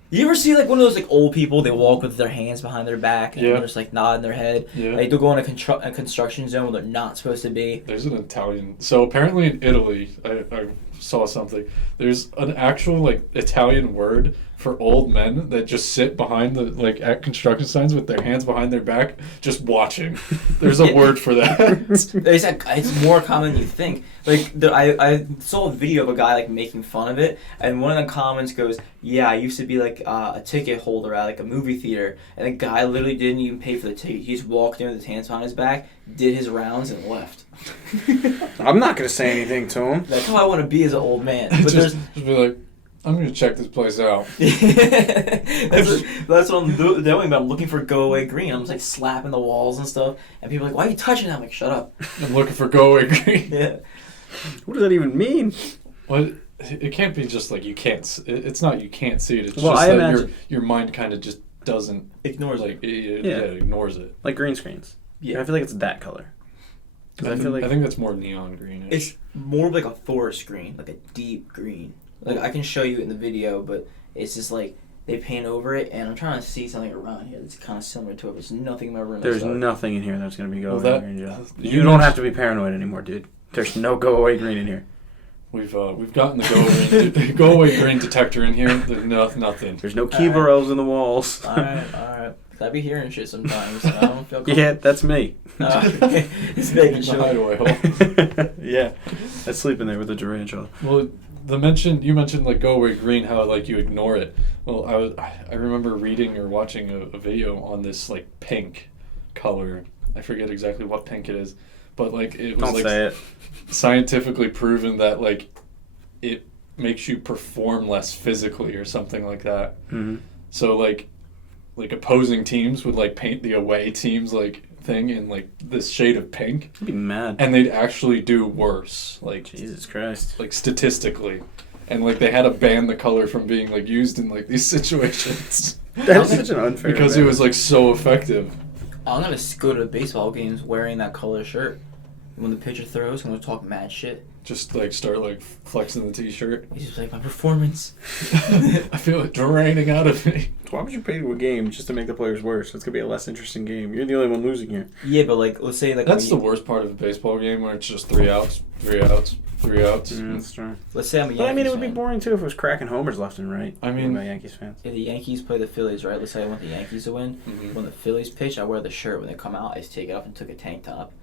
You ever see like one of those like old people? They walk with their hands behind their back and Yeah. they're just like nodding their head. Yeah. Like they'll go in a construction zone where they're not supposed to be. There's an Italian. So apparently in Italy, I saw something. There's an actual like Italian word for old men that just sit behind the like at construction signs with their hands behind their back, just watching. There's a word for that. It's more common than you think. Like I saw a video of a guy like making fun of it, and one of the comments goes, "Yeah, I used to be like a ticket holder at like a movie theater, and the guy literally didn't even pay for the ticket. He just walked in with his hands behind his back, did his rounds, and left." I'm not gonna say anything to him. That's how I want to be as an old man. But just be like, I'm gonna check this place out. that's what I'm doing. But I'm looking for Go Away Green. I'm just like slapping the walls and stuff, and people are like, "Why are you touching that?" I'm like, "Shut up." I'm looking for go away green. Yeah. What does that even mean? Well, it can't be just like you can't. It's not you can't see it. It's Well, just I that imagine- your mind kind of just doesn't Ignores like it, Yeah. it ignores it. Like green screens. Yeah. I feel like it's that color. 'Cause I feel like I think that's more neon greenish. It's more of like a forest green, like a deep green. Like I can show you in the video, but it's just like they paint over it, and I'm trying to see something around here that's kind of similar to it. There's nothing in my room. there's that's nothing in here that's gonna be go Well, away that- green. Joe. you You don't mentioned- have to be paranoid anymore, dude. There's no go away green in here. We've gotten the go away green detector in here. There's nothing. There's no key barrels in the walls. All right. I be hearing shit sometimes, and I don't feel comfortable. Yeah, that's me. Just making The sure. hideaway hole. Yeah, I sleep in there with a tarantula. Well, you mentioned like go away green, how like you ignore it. Well, I remember reading or watching a video on this like pink color. I forget exactly what pink it is, but like it was Don't like say it. scientifically proven that like it makes you perform less physically or something like that. Mm-hmm. So like opposing teams would like paint the away team's like thing in like this shade of pink, I'd be mad. and they'd actually do worse. Like Jesus Christ. like statistically, and like they had to ban the color from being like used in like these situations That's such an unfair. because it was like so effective. I'm gonna go to baseball games wearing that color shirt. When the pitcher throws, I'm gonna talk mad shit. Just like start like flexing the t-shirt. He's just like, my performance. I feel it draining out of me. Why would you pay to a game just to make the players worse? It's gonna be a less interesting game. You're the only one losing here. Yeah, but like, let's say like That's the worst part of a baseball game where it's just 3 outs, 3 outs, 3 outs. That's true. Let's say I'm a Yankees But I mean, it would be fan. boring too if it was cracking homers left and right. I mean, by Yankees fans. If the Yankees play the Phillies, right? Let's say I want the Yankees to win. Mhm. When the Phillies pitch, I wear the shirt. When they come out, I just take it off and took a tank top.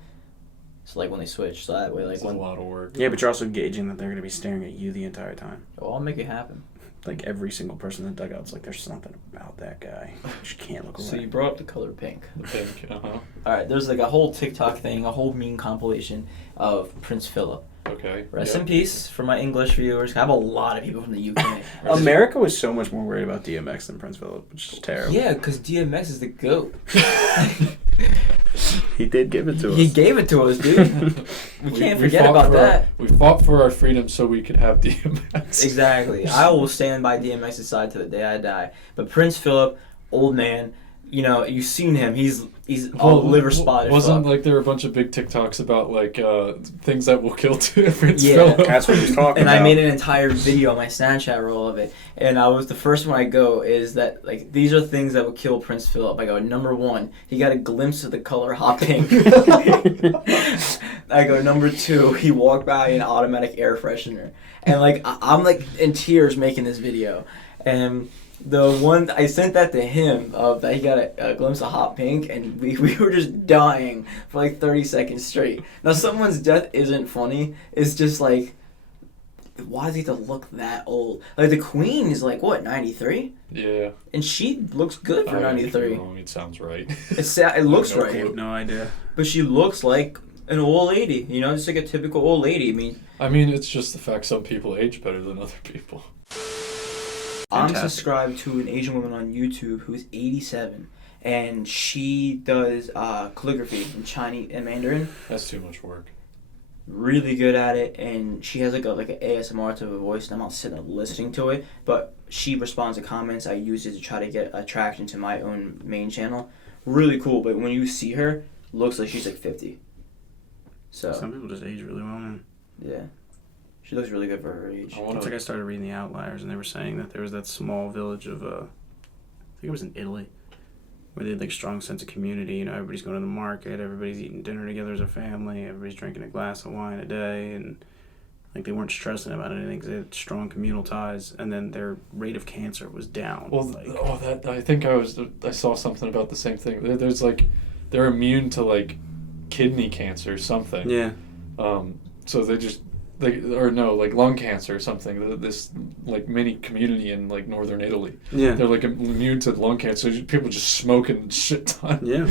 So like when they switch, so that way like It's a lot of work. Yeah, but you're also gauging that they're gonna be staring at you the entire time. oh, I'll make it happen. Like every single person in the dugout's like, there's something about that guy. You just can't look away. So you brought up the color pink. The pink, All right, there's like a whole TikTok thing, a whole meme compilation of Prince Philip. Okay. Rest Yep. in peace for my English viewers. I have a lot of people from the UK. America was so much more worried about DMX than Prince Philip, which is terrible. Yeah, because DMX is the GOAT. He did give it to us. He gave it to us, dude. We can't forget fought about for that. we fought for our freedom so we could have DMX. Exactly. I will stand by DMX's side to the day I die. But Prince Philip, old man, you know, you've seen him. He's all liver spotted. Wasn't like there were a bunch of big TikToks about like things that will kill Prince Yeah. Philip? That's what he's talking and about. I made an entire video on my Snapchat roll of it. And I was the first one I go is that like these are things that would kill Prince Philip. I go, number 1, he got a glimpse of the color hot pink. I go, number 2, he walked by an automatic air freshener. And like I'm like in tears making this video. And the one I sent that to him of that he got a glimpse of hot pink, and we were just dying for like 30 seconds straight. Now someone's death isn't funny. It's just like, why does he have to look that old? Like the Queen is like what, 93, Yeah. and she looks good for I could be 93. wrong, it sounds right. It looks No right, I have no idea. but she looks like an old lady. You know, just like a typical old lady. I mean, it's just the fact some people age better than other people. I'm Fantastic. subscribed to an Asian woman on YouTube who's 87, and she does calligraphy in Chinese and Mandarin. That's too much work. Really good at it, and she has like an ASMR type of voice, and I'm not sitting there listening to it, but she responds to comments. I use it to try to get attraction to my own main channel. Really cool, but when you see her, looks like she's like 50. So Some people just age really well, man. yeah, she looks really good for her age. I It's want like I to. started reading the Outliers, and they were saying that there was that small village of, I think it was in Italy, where they had like strong sense of community. You know, everybody's going to the market, everybody's eating dinner together as a family, everybody's drinking a glass of wine a day, and like they weren't stressing about anything because they had strong communal ties. And then their rate of cancer was down. Well, like, I think I saw something about the same thing. There's like, they're immune to like kidney cancer or something. yeah. So like lung cancer or something. This like mini community in like northern Italy. Yeah. They're like immune to lung cancer. People just smoking shit ton. Yeah.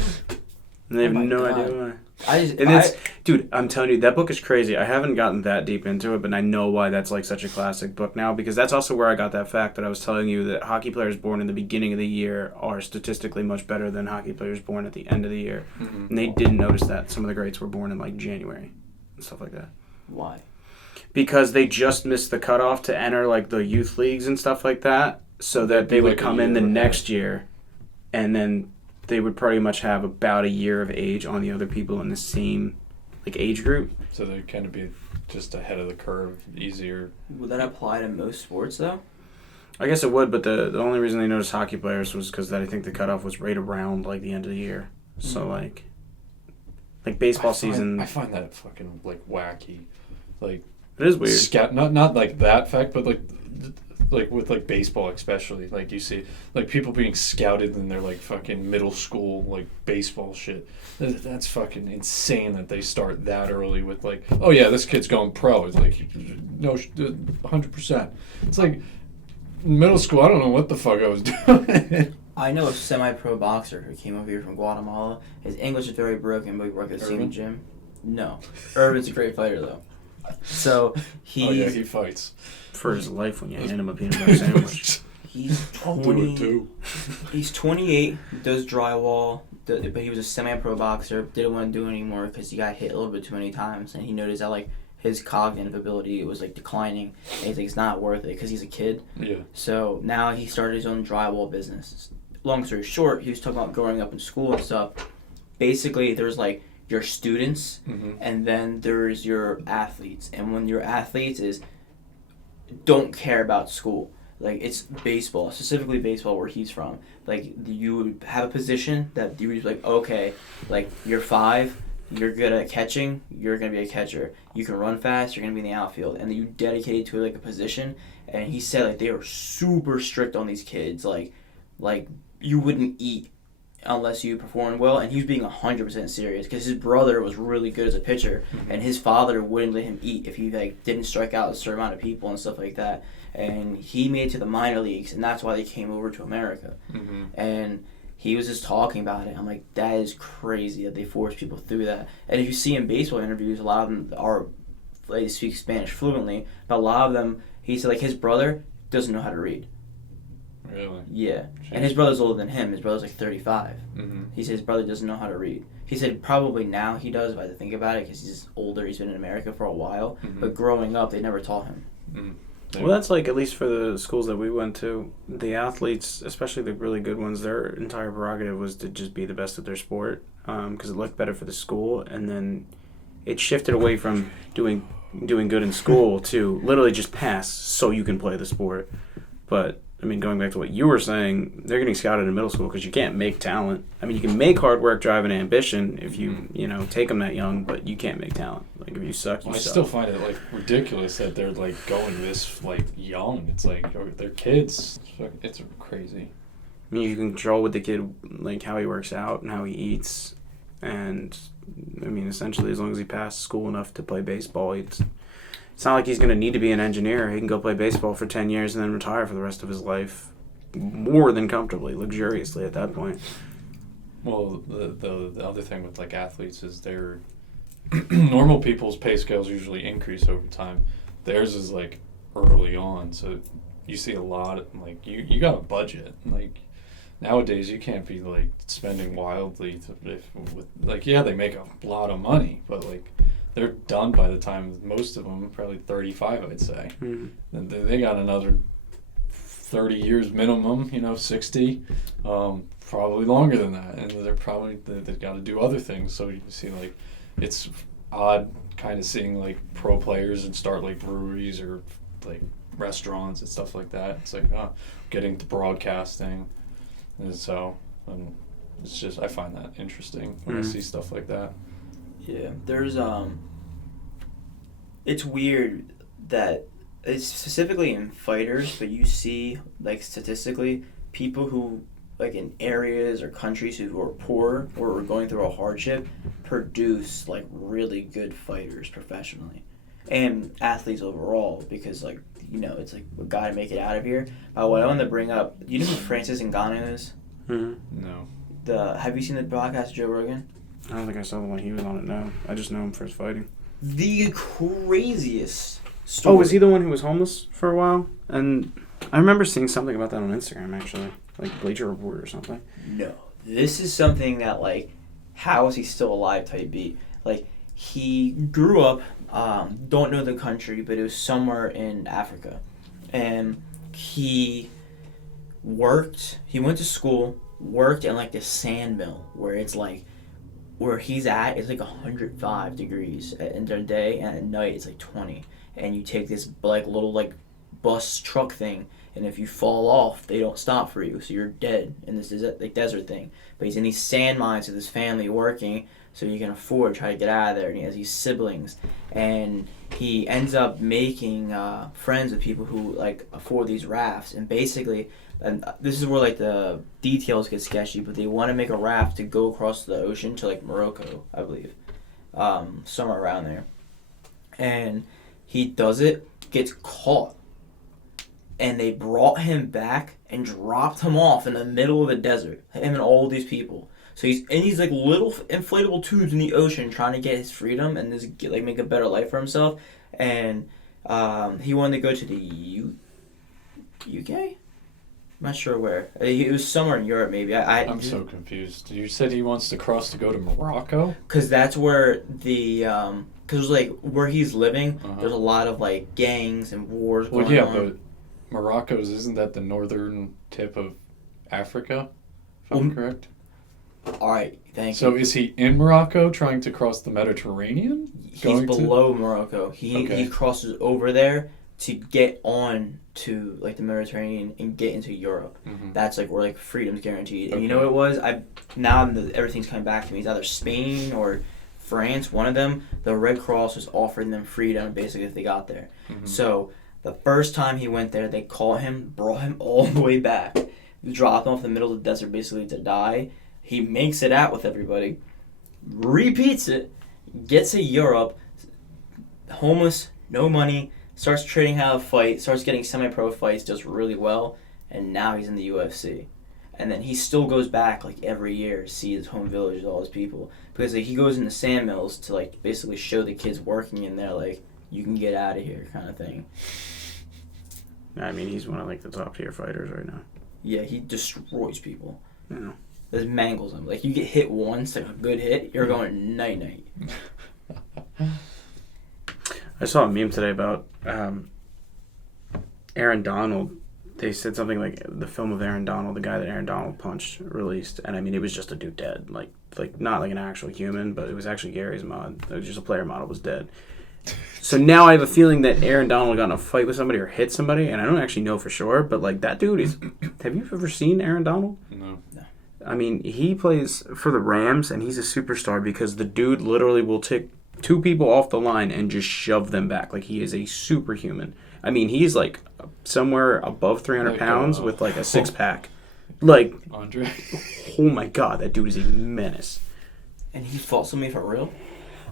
And they have Oh my no God. idea why. And it's, dude, I'm telling you, that book is crazy. I haven't gotten that deep into it, but I know why that's like such a classic book now, because that's also where I got that fact that I was telling you that hockey players born in the beginning of the year are statistically much better than hockey players born at the end of the year. Mm-hmm. And they didn't notice that. Some of the greats were born in like January and stuff like that. why? Because they just missed the cutoff to enter like the youth leagues and stuff like that, so that they would Like a come in the year ahead. next year, and then they would pretty much have about a year of age on the other people in the same like age group. So they kind of be just ahead of the curve, easier. Would that apply to most sports though? I guess it would, but the only reason they noticed hockey players was because I think the cutoff was right around like the end of the year. So like baseball season, I find that fucking like wacky. Like it is weird. Scout, not like that fact, but like with like baseball especially, like you see like people being scouted in their like fucking middle school like baseball shit. That's fucking insane that they start that early with like, oh yeah, this kid's going pro. It's like, no, 100%. It's like middle school. I don't know what the fuck I was doing. I know a semi-pro boxer who came over here from Guatemala. His English is very broken, but we work at the same Irvin? gym. No, Irvin's a great fighter though. So Oh yeah, he's he fights. For his life when you hand him a peanut butter sandwich. he's I'll do 20. it too. He's 28, does drywall, but he was a semi-pro boxer. Didn't want to do it anymore because he got hit a little bit too many times, and he noticed that like his cognitive ability was like declining, and he's like, it's not worth it because he's a kid. Yeah. So now he started his own drywall business. Long story short, he was talking about growing up in school and stuff. basically there's like your students, Mm-hmm. and then there's your athletes. And when your athletes is don't care about school, like it's baseball, specifically baseball where he's from. Like you would have a position that you would be like, okay, like you're 5, you're good at catching, you're gonna be a catcher. You can run fast, you're gonna be in the outfield, and then you dedicate to like a position. And he said like they were super strict on these kids, like you wouldn't eat unless you performed well, and he was being 100% serious because his brother was really good as a pitcher, and his father wouldn't let him eat if he like didn't strike out a certain amount of people and stuff like that. And he made it to the minor leagues, and that's why they came over to America. Mm-hmm. And he was just talking about it. I'm like, that is crazy that they force people through that. And if you see in baseball interviews, a lot of them are they speak Spanish fluently, but a lot of them, he said like his brother doesn't know how to read. Really? Yeah. Jeez. And his brother's older than him. His brother's like 35. Mm-hmm. He said his brother doesn't know how to read. He said probably now he does, if I had to think about it, because he's older. He's been in America for a while. Mm-hmm. But growing up, they never taught him. Mm-hmm. Well, that's like, at least for the schools that we went to, the athletes, especially the really good ones, their entire prerogative was to just be the best at their sport, because it looked better for the school, and then it shifted away from doing good in school to literally just pass so you can play the sport. But I mean, going back to what you were saying, they're getting scouted in middle school because you can't make talent. I mean, you can make hard work, drive, and ambition if you take them that young, but you can't make talent. Like if you suck, you I suck. still find it like ridiculous that they're like going this like young. It's like they're kids. It's crazy. I mean, you can control with the kid, like how he works out and how he eats, and I mean, essentially, as long as he passed school enough to play baseball, it's not like he's going to need to be an engineer. He can go play baseball for 10 years and then retire for the rest of his life more than comfortably, luxuriously at that point. Well, the other thing with like athletes is their normal people's pay scales usually increase over time. Theirs is like early on, so you see a lot of like you got a budget. Like nowadays, you can't be like spending wildly they make a lot of money, but like they're done by the time most of them probably 35, I'd say. Mm-hmm. And they got another 30 years minimum, 60, probably longer than that, and they've got to do other things. So you see like it's odd kind of seeing like pro players and start like breweries or like restaurants and stuff like that. It's like getting to broadcasting, and so it's just I find that interesting when I see stuff like that. Yeah, there's it's weird that it's specifically in fighters, but you see like statistically people who like in areas or countries who are poor or are going through a hardship produce like really good fighters professionally and athletes overall because like it's like we gotta make it out of here. What I wanted to bring up, you know who Francis Ngannou is? Mm-hmm. No. Have you seen the podcast of Joe Rogan? I don't think I saw the one he was on it, no. I just know him for his fighting. The craziest story. Oh, was he the one who was homeless for a while? And I remember seeing something about that on Instagram, actually. Like Bleacher Report or something. No. This is something that, like, how is he still alive type beat. Like, he grew up, don't know the country, but it was somewhere in Africa. And he went to school, worked in, like, the sand mill, where it's, like, where he's at, it's, like, 105 degrees in the day, and at night it's, like, 20. And you take this, like, little, like, bus truck thing, and if you fall off, they don't stop for you, so you're dead in this desert thing. But he's in these sand mines with his family working, so he can afford to try to get out of there. And he has these siblings, and he ends up making friends with people who like afford these rafts. And basically, and this is where like the details get sketchy, but they want to make a raft to go across the ocean to like Morocco, I believe, somewhere around there. And he does it, gets caught. And they brought him back and dropped him off in the middle of the desert. Him and all these people. So he's in these like little inflatable tubes in the ocean trying to get his freedom and make a better life for himself. And he wanted to go to the UK? I'm not sure where. It was somewhere in Europe maybe. I'm so confused. You said he wants to cross to go to Morocco? Because that's where because like where he's living, there's a lot of like gangs and wars going on. But Morocco's, isn't that the northern tip of Africa, if I'm correct? All right, thank So you. is he in Morocco trying to cross the Mediterranean? He's below Morocco. He crosses over there to get on to like the Mediterranean and get into Europe. Mm-hmm. That's like where like freedom's guaranteed. And you Okay. know what it was? Everything's coming back to me. It's either Spain or France. One of them, the Red Cross was offering them freedom basically if they got there. Mm-hmm. So the first time he went there, they caught him, brought him all the way back, dropped him off in the middle of the desert basically to die. He makes it out with everybody, repeats it, gets to Europe, homeless, no money, starts training how to fight, starts getting semi-pro fights, does really well, and now he's in the UFC. And then he still goes back like every year to see his home village, all his people, because like, he goes into sand mills to like basically show the kids working in there like you can get out of here kind of thing. I mean, he's one of like the top tier fighters right now. Yeah, he destroys people. Yeah. There's mangles them. Like you get hit once, like a good hit, you're going night night. I saw a meme today about Aaron Donald. They said something like the film of Aaron Donald, the guy that Aaron Donald punched, released, and I mean it was just a dude dead, like not like an actual human, but it was actually Gary's mod. It was just a player model was dead. So now I have a feeling that Aaron Donald got in a fight with somebody or hit somebody, and I don't actually know for sure, but like that dude is. Have you ever seen Aaron Donald? No. I mean, he plays for the Rams, and he's a superstar because the dude literally will take two people off the line and just shove them back. Like, he is a superhuman. I mean, he's, like, somewhere above 300 Like, pounds with, like, a six-pack. Like, Andre. oh, my God, that dude is a menace. And he fought somebody for real?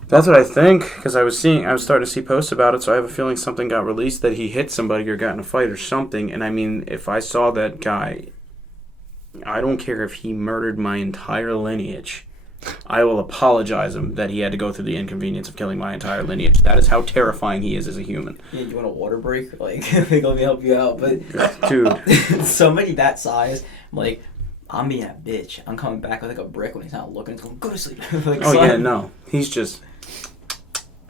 That's what I think, because I was starting to see posts about it, so I have a feeling something got released that he hit somebody or got in a fight or something, and I mean, if I saw that guy, I don't care if he murdered my entire lineage, I will apologize him that he had to go through the inconvenience of killing my entire lineage. That is how terrifying he is as a human. Yeah, you want a water break? Like, I think let me help you out, but... Dude. Somebody that size, I'm like, I'm being a bitch. I'm coming back with like a brick when he's not looking. It's going, go to sleep. Like, Oh, son. yeah, no. He's just...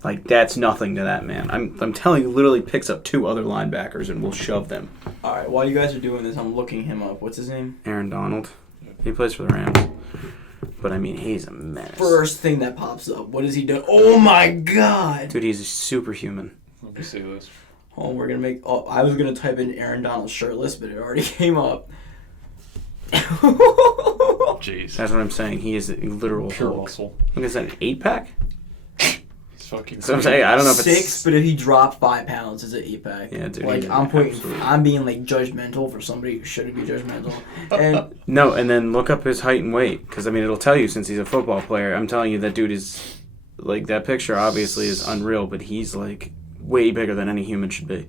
Like, that's nothing to that man. I'm telling you, literally picks up two other linebackers and will shove them. Alright, while you guys are doing this, I'm looking him up. What's his name? Aaron Donald. He plays for the Rams. But, I mean, he's a menace. First thing that pops up. What has he done? Oh my god! Dude, he's a superhuman. Let me see this. Oh, we're gonna make... Oh, I was gonna type in Aaron Donald shirtless, but it already came up. Jeez. That's what I'm saying. He is a literal Pure Hulk. muscle. Look, is that an 8-pack? He's fucking. So I'm saying, I don't know if it's... 6, but if he dropped 5 pounds, it's an 8-pack. Yeah, dude, Like, he's absolutely- I'm being, like, judgmental for somebody who shouldn't be judgmental. And... No, and then look up his height and weight, because, I mean, it'll tell you since he's a football player. I'm telling you, that dude is... Like, that picture obviously is unreal, but he's, like, way bigger than any human should be.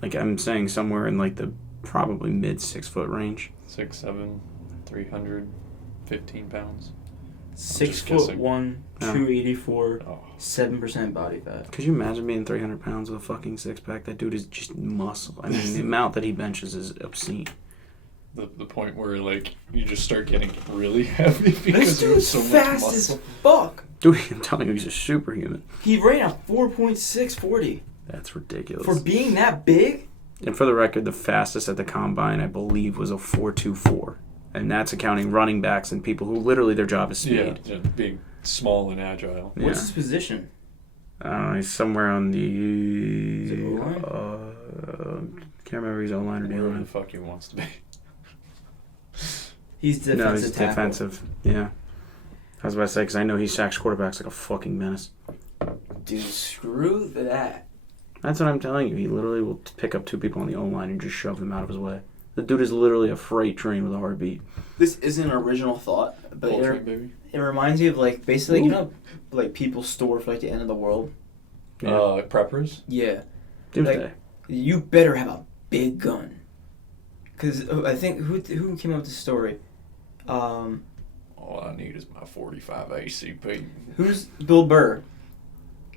Like, I'm saying somewhere in, like, the probably mid-6 foot range. 6'7", 315 pounds. 6'1", Yeah. 284, Oh. 7% body fat. Could you imagine being 300 pounds with a fucking six-pack? That dude is just muscle. I mean, the amount that he benches is obscene. The point where, like, you just start getting really heavy because This you have dude's so much fast muscle. as fuck. Dude, I'm telling you, he's a superhuman. He ran a 4.640. That's ridiculous. For being that big? And for the record, the fastest at the combine, I believe, was a 4.24. And that's accounting running backs and people who literally their job is speed. Yeah, being small and agile. Yeah. What's his position? He's somewhere on Is it the... O-line? Can't remember if he's O-line or Wherever the D-line. fuck he wants to be. He's defensive No, he's tackle. defensive. Yeah. I was about to say, because I know he sacks quarterbacks like a fucking menace. Dude, screw that. That's what I'm telling you. He literally will pick up two people on the O-line and just shove them out of his way. The dude is literally a freight train with a heartbeat. This isn't an original thought, but Coltrane, baby. it reminds me of, like, basically, you know, like, people store for, like, the end of the world? Yeah. Preppers? Yeah. Doomsday. You better have a big gun. Because I think, who came up with the story? All I need is my 45 ACP. Who's Bill Burr?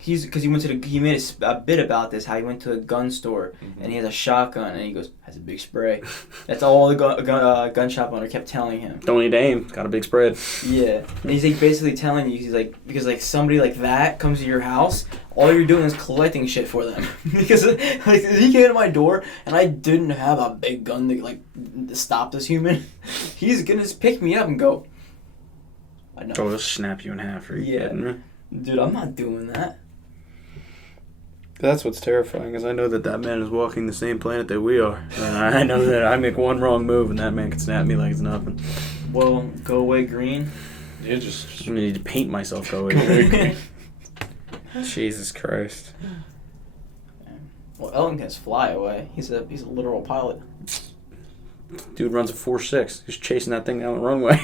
Because he made a bit about this, how he went to a gun store and he has a shotgun and he goes, has a big spray. That's all the gun shop owner kept telling him. Don't need to aim. Got a big spread. Yeah, and he's like basically telling you, he's like, because like somebody like that comes to your house, all you're doing is collecting shit for them. Because like he came to my door and I didn't have a big gun to like stop this human. He's gonna just pick me up and go, I know. Oh, they'll snap you in half. Are you kidding me? Dude, I'm not doing that. That's what's terrifying, is I know that man is walking the same planet that we are. And I know that I make one wrong move and that man can snap me like it's nothing. Well, go away green. Yeah, just I need to paint myself go away. Jesus Christ. Well, Elton can fly away. He's a literal pilot. Dude runs a 4.6. He's chasing that thing down the runway.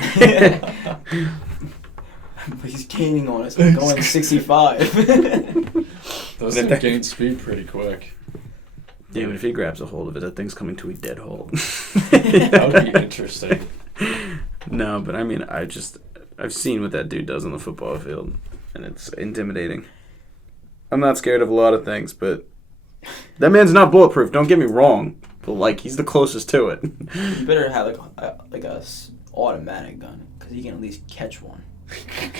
But he's gaining on us. We're going 65. those things gain speed pretty quick. Yeah, but if he grabs a hold of it, that thing's coming to a dead halt. That would be interesting. No, but I mean, I've seen what that dude does on the football field, and it's intimidating. I'm not scared of a lot of things, but that man's not bulletproof. Don't get me wrong, but like he's the closest to it. You better have like a automatic gun, because he can at least catch one.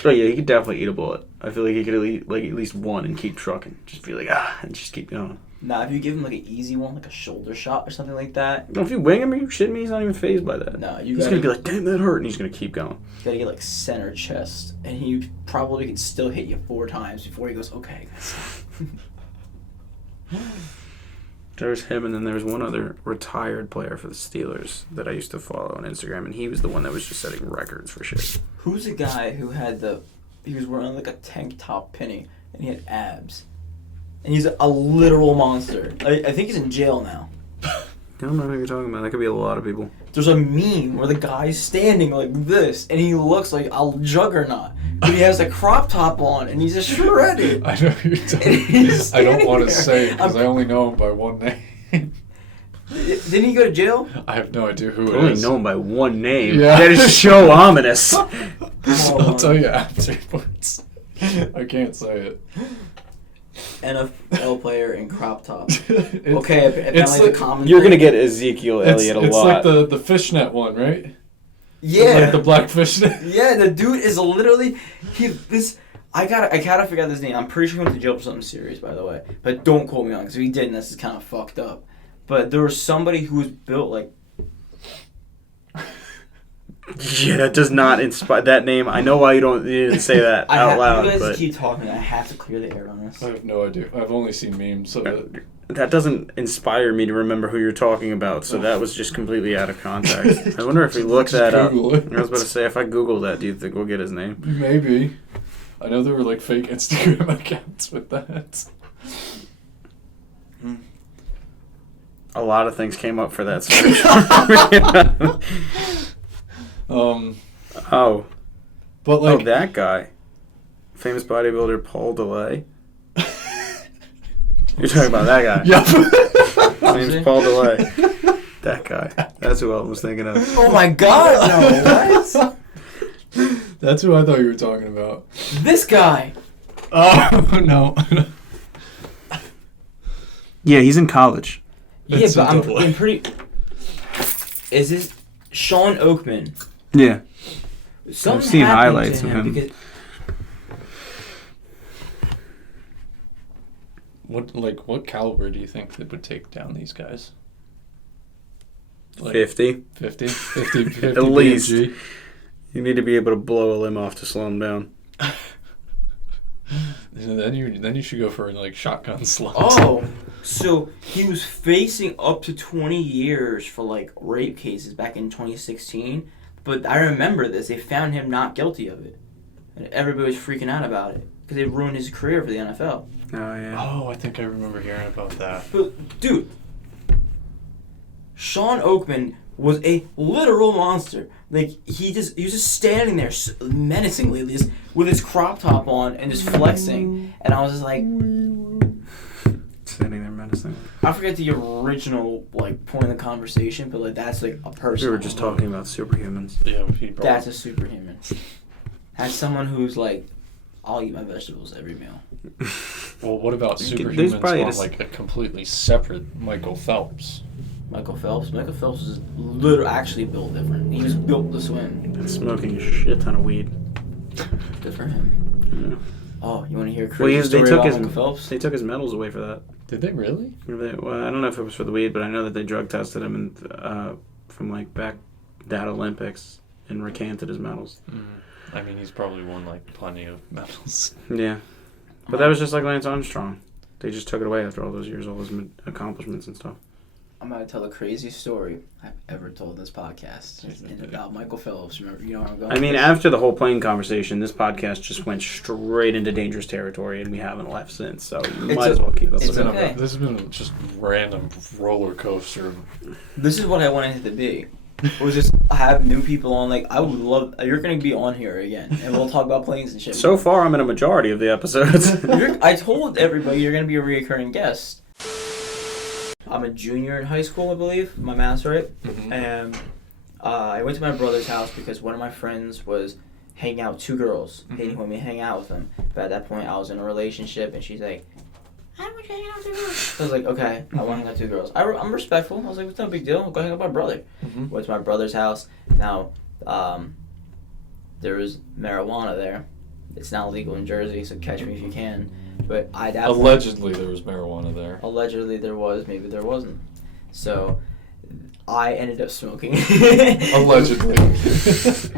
Oh yeah, he could definitely eat a bullet. I feel like he could at least one and keep trucking. Just be like and just keep going. Nah, if you give him like an easy one, like a shoulder shot or something like that. No, if you wing him, are you shitting me? He's not even phased by that. No, he's gonna be like, damn, that hurt, and he's gonna keep going. You gotta get like center chest, and he probably can still hit you 4 times before he goes, okay. There's him, and then there's one other retired player for the Steelers that I used to follow on Instagram, and he was the one that was just setting records for shit. Who's the guy who had he was wearing like a tank top penny, and he had abs? And he's a literal monster. I think he's in jail now. I don't know who you're talking about. That could be a lot of people. There's a meme where the guy's standing like this, and he looks like a juggernaut. But he has a crop top on, and he's just shredded. I know who you're talking about. I don't want to say it, because I only know him by one name. Didn't he go to jail? I have no idea who I it only is. know him by one name. Yeah. That is so ominous. I'll tell you afterwards. I can't say it. NFL player in crop top. It's Apparently like, the common You're thing. gonna get Ezekiel Elliott a it's lot. like the fishnet one, right? Yeah. Like the black fishnet. Yeah, the dude is literally I gotta figure out this name. I'm pretty sure he went to jail for something serious, by the way. But don't quote me on it, because if he didn't, this is kind of fucked up. But there was somebody who was built like. Yeah, that does not inspire that name. I know why you didn't say that out loud. You guys but keep talking. I have to clear the air on this. I have no idea. I've only seen memes. So that doesn't inspire me to remember who you're talking about. So that was just completely out of context. I wonder if we look that up. I Google it. was about to say, if I Google that, do you think we'll get his name? Maybe. I know there were like fake Instagram accounts with that. A lot of things came up for that search. But like that guy. Famous bodybuilder Paul DeLay. You're talking about that guy. Yeah. His name's Paul DeLay. That guy. That's who I was thinking of. Oh my god, no, what? That's who I thought you were talking about. This guy! Oh, no. Yeah, he's in college. Yeah, That's but so I'm pretty... Is this Sean Oakman? Yeah. Something I've seen happened highlights to of him. because What caliber do you think that would take down these guys? 50. 50? 50 At least. BMG? You need to be able to blow a limb off to slow him down. Then you should go for like shotgun slot. Oh, so he was facing up to 20 years for like rape cases back in 2016. But I remember this. They found him not guilty of it. And everybody was freaking out about it because they ruined his career for the NFL. Oh, yeah. Oh, I think I remember hearing about that. But, dude, Sean Oakman was a literal monster. Like, he was just standing there menacingly with his crop top on and just flexing. And I was just like... Standing there menacing. I forget the original, like, point of the conversation, but, like, that's, like, a person. We were just talking about superhumans. Yeah, he brought That's a superhuman. That's someone who's, like, I'll eat my vegetables every meal. Well, what about There's superhumans probably on like a completely separate Michael Phelps? Michael Phelps was literally actually built different. He was built to swim. And smoking a shit ton of weed. Good for him. Yeah. Oh, you want to hear a Well, crazy story about Michael his, Phelps? they took his medals away for that. Did they really? Well, I don't know if it was for the weed, but I know that they drug tested him and from like back that Olympics and recanted his medals. I mean, he's probably won like plenty of medals. Yeah. But that was just like Lance Armstrong. They just took it away after all those years, all those accomplishments and stuff. I'm going to tell the craziest story I've ever told this podcast. And about Michael Phelps. Remember, you know where I'm going? I mean, after the whole plane conversation, this podcast just went straight into dangerous territory, and we haven't left since. So you might as well keep us. It's okay. This has been just random roller coaster. This is what I wanted it to be. Was just have new people on. Like, I would love. You're going to be on here again, and we'll talk about planes and shit. So far, I'm in a majority of the episodes. I told everybody you're going to be a reoccurring guest. I'm a junior in high school, I believe. My math's right. Mm-hmm. And I went to my brother's house because one of my friends was hanging out with two girls. They didn't want me to hang out with them. But at that point, I was in a relationship, and she's like, I don't want you to hang out with two girls. So I was like, okay, I want to hang out with two girls. I'm respectful. I was like, it's no big deal. I'll go hang out with my brother. Mm-hmm. Went to my brother's house. Now, there was marijuana there. It's now legal in Jersey, so catch me if you can. But allegedly there was marijuana there. Allegedly there was, maybe there wasn't. So I ended up smoking. Allegedly.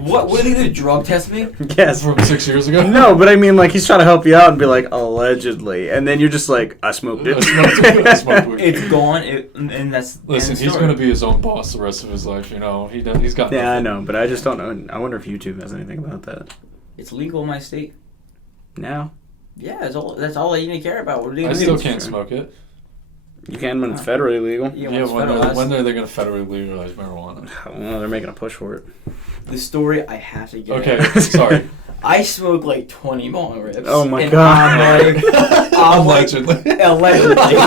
What are they gonna drug test me? Yes. From 6 years ago? No, but I mean, like, he's trying to help you out and be like, allegedly. And then you're just like, I smoked it. I smoked weed. It's gone, and that's... Listen, he's going to be his own boss the rest of his life, you know. He's got Yeah, nothing. I know, but I just don't know. I wonder if YouTube has anything about that. It's legal in my state. Now? Yeah, that's all you need to care about. What are you I gonna still do? can't smoke it. You can when it's federally legal. Yeah, Yeah, it's when federalized. are they going to federally legalize marijuana? Well, they're making a push for it. The story I have to get Okay, out. sorry. I smoked like 20 bong rips. Oh my and God. Allegedly. Allegedly.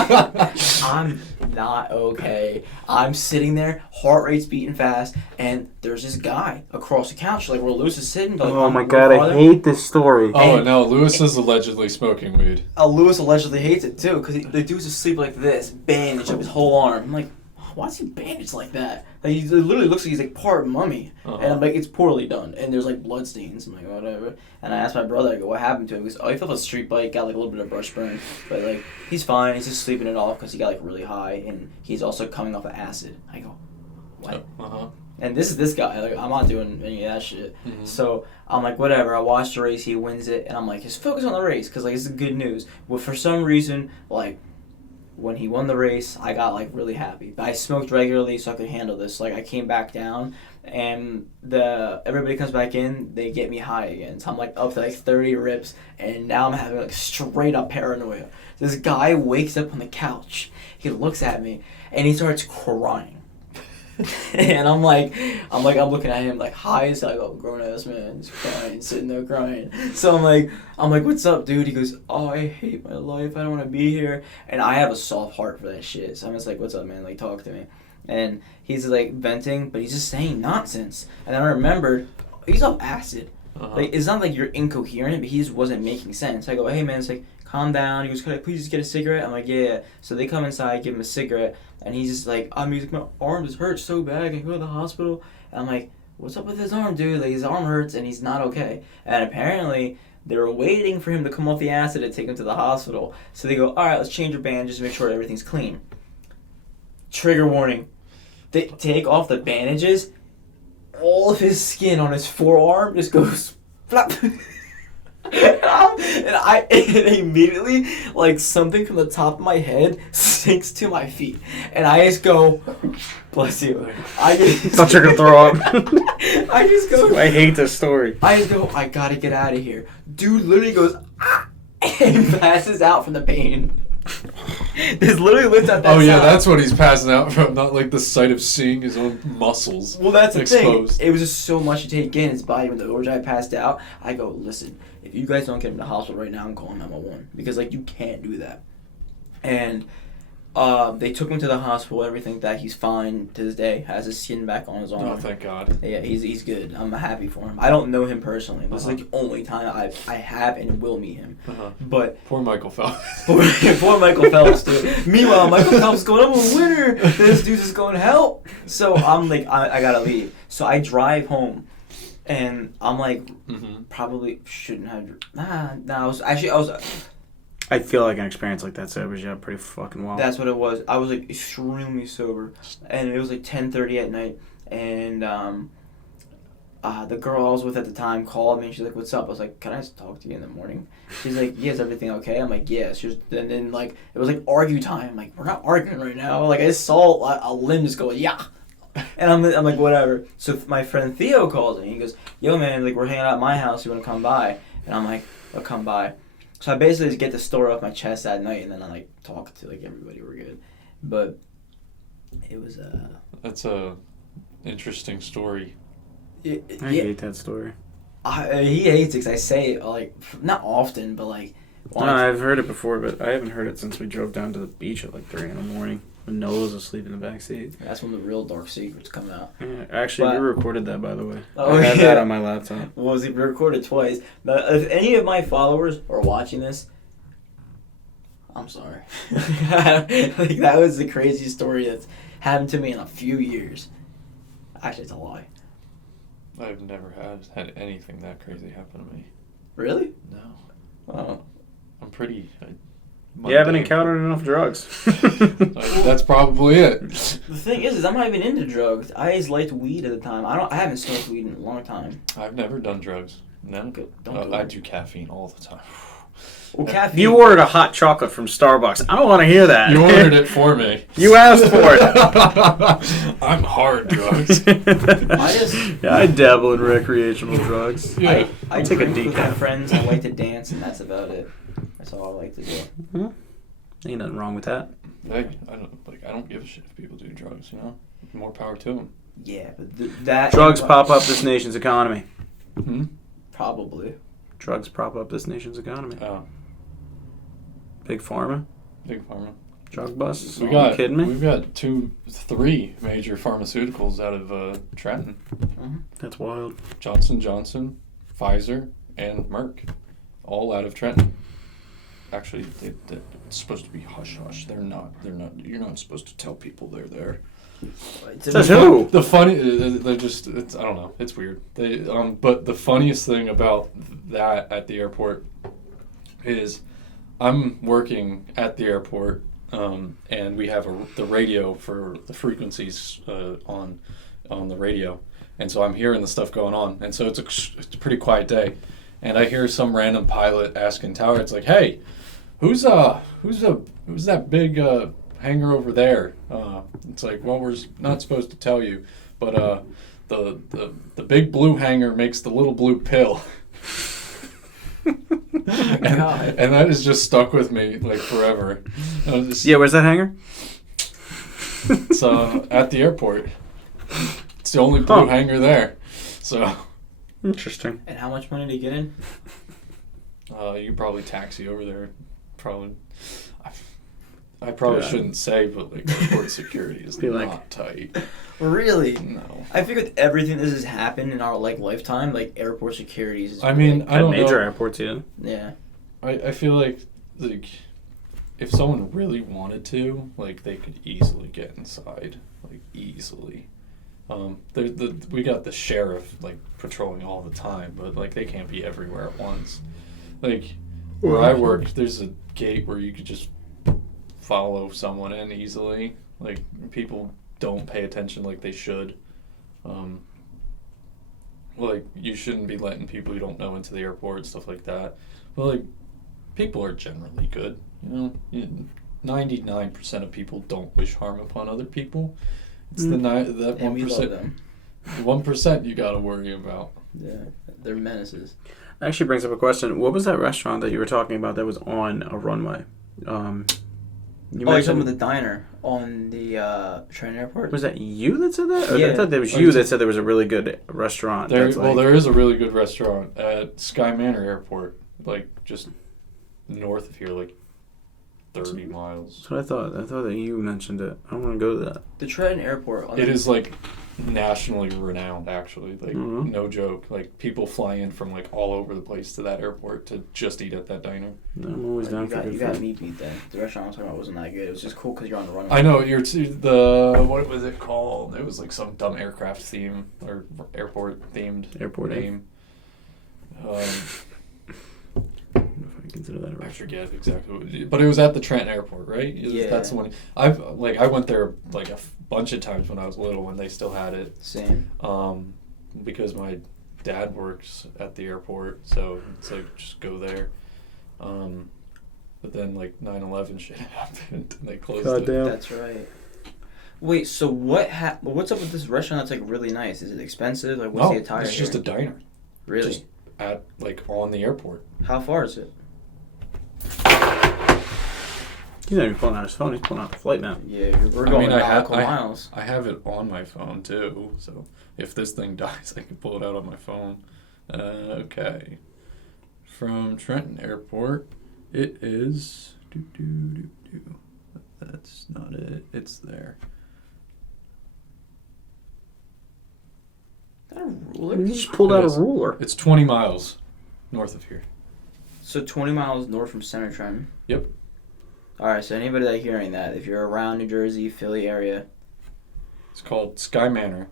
I'm not okay. I'm sitting there, heart rate's beating fast, and there's this guy across the couch, like where Lewis is sitting. Like, Oh my God, I hate this story. Oh, no, Lewis is allegedly smoking weed. Lewis allegedly hates it too, because the dude's asleep like this, bandaged up his whole arm. I'm like, why is he bandaged like that? Like, he literally looks like he's like part mummy. Uh-huh. And I'm like, it's poorly done. And there's like blood stains. I'm like, whatever. And I asked my brother, I go, what happened to him? He goes, oh, he fell off a street bike, got like a little bit of brush burn. But like, he's fine. He's just sleeping it off because he got like really high. And he's also coming off of acid. I go, what? Uh-huh. And this is this guy. Like, I'm not doing any of that shit. Mm-hmm. So I'm like, whatever. I watched the race. He wins it. And I'm like, just focus on the race because like, this is good news. But for some reason, like, when he won the race, I got like really happy. I smoked regularly so I could handle this. Like I came back down and everybody comes back in, they get me high again. So I'm like up to like 30 rips and now I'm having like straight up paranoia. This guy wakes up on the couch. He looks at me and he starts crying. And I'm looking at him like high as like, oh, grown ass man, he's crying, sitting there crying. So I'm like, what's up, dude? He goes, oh, I hate my life. I don't want to be here. And I have a soft heart for that shit. So I'm just like, what's up, man? Like, talk to me. And he's like venting, but he's just saying nonsense. And then I remembered, he's off acid. Uh-huh. Like, it's not like you're incoherent, but he just wasn't making sense. I go, hey man, it's like, calm down. He goes, could I please just get a cigarette? I'm like, yeah. So they come inside, give him a cigarette, and he's just like, my arm just hurts so bad, I can go to the hospital. And I'm like, what's up with his arm, dude? Like, his arm hurts and he's not okay. And apparently, they were waiting for him to come off the acid to take him to the hospital. So they go, all right, let's change your bandages to make sure everything's clean. Trigger warning. They take off the bandages, all of his skin on his forearm just goes flap. And immediately, like, something from the top of my head sinks to my feet. And I just go, bless you. I thought you were going to throw up. I just go, I hate this story. I just go, I gotta get out of here. Dude literally goes, ah, and passes out from the pain. This literally lifts at that Oh, yeah, sound. that's what he's passing out from, not like the sight of seeing his own muscles Well, that's the exposed. thing. It was just so much to take in his body. When the overdrive passed out, I go, listen, if you guys don't get him to the hospital right now, I'm calling 911. Because, like, you can't do that. And they took him to the hospital, everything that he's fine to this day, has his skin back on his arm. Oh, thank God. Yeah, he's good. I'm happy for him. I don't know him personally. This is like the only time I have and will meet him. Uh-huh. But Poor Michael Phelps. poor Michael Phelps, dude. Meanwhile, Michael Phelps is going, I'm a winner. This dude's just going, help. So I'm like, I gotta leave. So I drive home, and I'm like, probably shouldn't have. I was. I feel like an experience like that sober you pretty fucking wild. That's what it was. I was like extremely sober, and it was like 10:30 at night, and the girl I was with at the time called me and she's like, "What's up?" I was like, "Can I just talk to you in the morning?" She's like, "Yeah, is everything okay?" I'm like, "Yeah." She was, and then like it was like argue time. I'm like, "We're not arguing right now." Like I just saw a limb just go, "Yeah," and I'm like, "Whatever." So my friend Theo calls me. He goes, "Yo, man, like we're hanging out at my house. You want to come by?" And I'm like, "I'll come by." So I basically just get the story off my chest that night, and then I like talk to like everybody. We're good, but it was That's a interesting story. I hate that story. He hates it 'cause I say it like not often, but like. No, I've heard it before, but I haven't heard it since we drove down to the beach at like 3 in the morning when Noah was asleep in the back seat. That's when the real dark secrets come out. Yeah, actually, we recorded that, by the way. Oh, I have yeah. that on my laptop. Well, we recorded twice. But if any of my followers are watching this, I'm sorry. Like that was the craziest story that's happened to me in a few years. Actually, it's a lie. I've never had anything that crazy happen to me. Really? No. Oh. I'm pretty. You haven't encountered enough drugs. That's probably it. The thing is I'm not even into drugs. I just liked weed at the time. I haven't smoked weed in a long time. I've never done drugs. No. Don't do I it. do caffeine all the time. Well, caffeine. You ordered a hot chocolate from Starbucks. I don't want to hear that. You ordered it for me. You asked for it. I'm hard drugs. I dabble in recreational drugs. Yeah. I take a drink with my decaf. friends. I like to dance, and that's about it. That's all I like to do. Ain't nothing wrong with that. Hey, I don't give a shit if people do drugs. You know, more power to them. Yeah, but that Drugs pop up this nation's economy. Hmm? Probably. Drugs prop up this nation's economy. Oh, Big pharma, big pharma. drug busts. We Are got. you kidding me? We've got 3 major pharmaceuticals out of Trenton: That's wild. Johnson & Johnson, Pfizer, and Merck, all out of Trenton. Actually, it's supposed to be hush hush. They're not. You're not supposed to tell people they're there. Says who? The funny, they're just. It's, I don't know. It's weird. But the funniest thing about that at the airport is, I'm working at the airport, and we have the radio for the frequencies on the radio, and so I'm hearing the stuff going on, and so it's a pretty quiet day, and I hear some random pilot asking tower, it's like, "Hey, who's that big hangar over there?" It's like, "Well, we're not supposed to tell you, but the big blue hangar makes the little blue pill." And that has just stuck with me like forever. Yeah, where's that hangar? It's at the airport. It's the only blue hangar there. So Interesting. And how much money to get in? you probably taxi over there. Probably. I probably shouldn't say, but like airport security is not tight. Really? No. I figured everything that has happened in our like lifetime, like airport security is. I mean, I don't major know. airports, yeah. Yeah. I feel like if someone really wanted to, like they could easily get inside, like easily. We got the sheriff like patrolling all the time, but like they can't be everywhere at once. Like where I work, there's a gate where you could just follow someone in easily. Like people don't pay attention like they should. Like you shouldn't be letting people you don't know into the airport, stuff like that. But like people are generally good, you know. 99% of people don't wish harm upon other people. It's that And we love 1%. them. 1% you gotta worry about. Yeah, they're menaces. Actually brings up a question. What was that restaurant that you were talking about that was on a runway? You're talking about the diner on the Trenton Airport? Was that you that said that? Or Yeah. I thought that was you that said there was a really good restaurant. There is a really good restaurant at Sky Manor Airport, like just north of here, like 30 miles. That's what I thought. I thought that you mentioned it. I want to go to that. The Trenton Airport. It is like nationally renowned, actually. Like Mhm. no joke. Like people fly in from like all over the place to that airport to just eat at that diner. I'm always down for good You got food. me beat then. The restaurant I'm talking about wasn't that good. It was just cool because you're on the runway. I know what was it called? It was like some dumb aircraft theme or airport themed Airport name. I don't know if I consider that a I restaurant. forget exactly, but it was at the Trenton Airport, right? Yeah. That's the one. I went there like a bunch of times when I was little when they still had it. Same. because my dad works at the airport, so it's like just go there. But then like 9/11 shit happened and they closed God it. damn. That's right. Wait, so what's up with this restaurant that's like really nice? Is it expensive? Like, what's No, the attire it's just a here? diner. Really? Just at like on the airport. How far is it? He's not even pulling out his phone. He's pulling out the flight map. Yeah, we're going nautical miles. I have it on my phone too, so if this thing dies, I can pull it out on my phone. Okay. From Trenton Airport, it is. That's not it. It's there. Is that a ruler? He just pulled out It a is. ruler. It's 20 miles north of here. So 20 miles north from Center Trenton. Yep. All right. So anybody that hearing that, if you're around New Jersey, Philly area, It's called Sky Manor.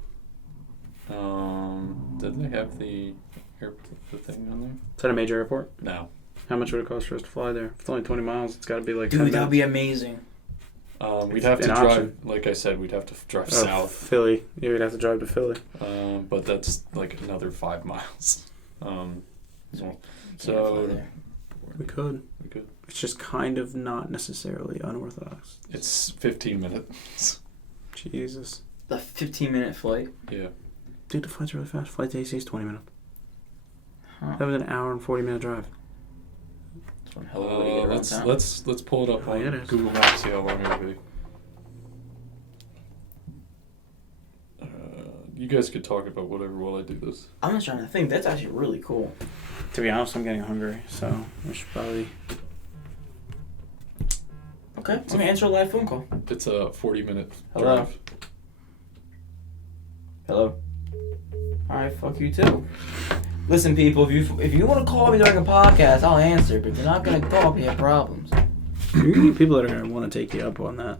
Did they have the thing on there? Is that a major airport? No. How much would it cost for us to fly there? If it's only 20 miles, it's got to be like dude, 10 that'd minutes. be amazing. We'd It's have to an drive. option. Like I said, we'd have to drive Oh, south. Philly. Yeah, we'd have to drive to Philly. But that's like another 5 miles. So Can't fly there. We could. we could. It's just kind of not necessarily unorthodox. It's 15 minutes. Jesus. The 15-minute flight. Yeah. Dude, the flight's really fast. Flight to AC is 20 minutes. Huh. That was an hour and 40-minute drive. That's one hell of a way to get around town. Let's pull it up Oh, on yeah, it is. Google Maps. See how long it'll be. You guys could talk about whatever while I do this. I'm just trying to think. That's actually really cool. To be honest, I'm getting hungry, so we should probably... Okay, let me answer a live phone call. It's a 40-minute Hello? drive. Hello. All right, fuck you too. Listen, people, if you want to call me during a podcast, I'll answer. But if you're not gonna call, we have problems. You're gonna get people that are going to want to take you up on that.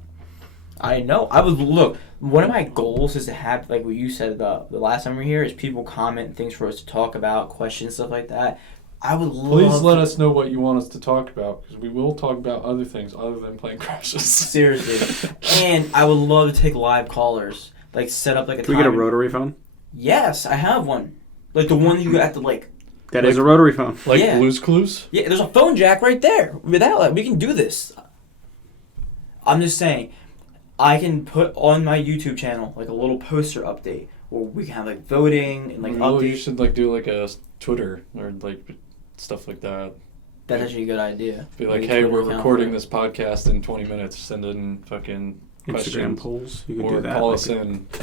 I know. I would look. One of my goals is to have, like what you said about the last time we were here, is people comment things for us to talk about, questions, stuff like that. I would love. Please let us know what you want us to talk about, because we will talk about other things other than plane crashes. Seriously, and I would love to take live callers. Like set up like a. Can we get a time- rotary phone? Yes, I have one. Like the one you have to like. That is a rotary phone. Like Yeah. Blue's Clues? Yeah, there's a phone jack right there. Without that, we can do this. I'm just saying, I can put on my YouTube channel like a little poster update where we can have like voting and like Well, you updates. should like do like a Twitter or like stuff like that. That's actually a good idea. Be like, Maybe hey, Twitter we're account recording for it. this podcast in 20 minutes. Send in fucking Instagram questions. polls. You could Or do that. call like us in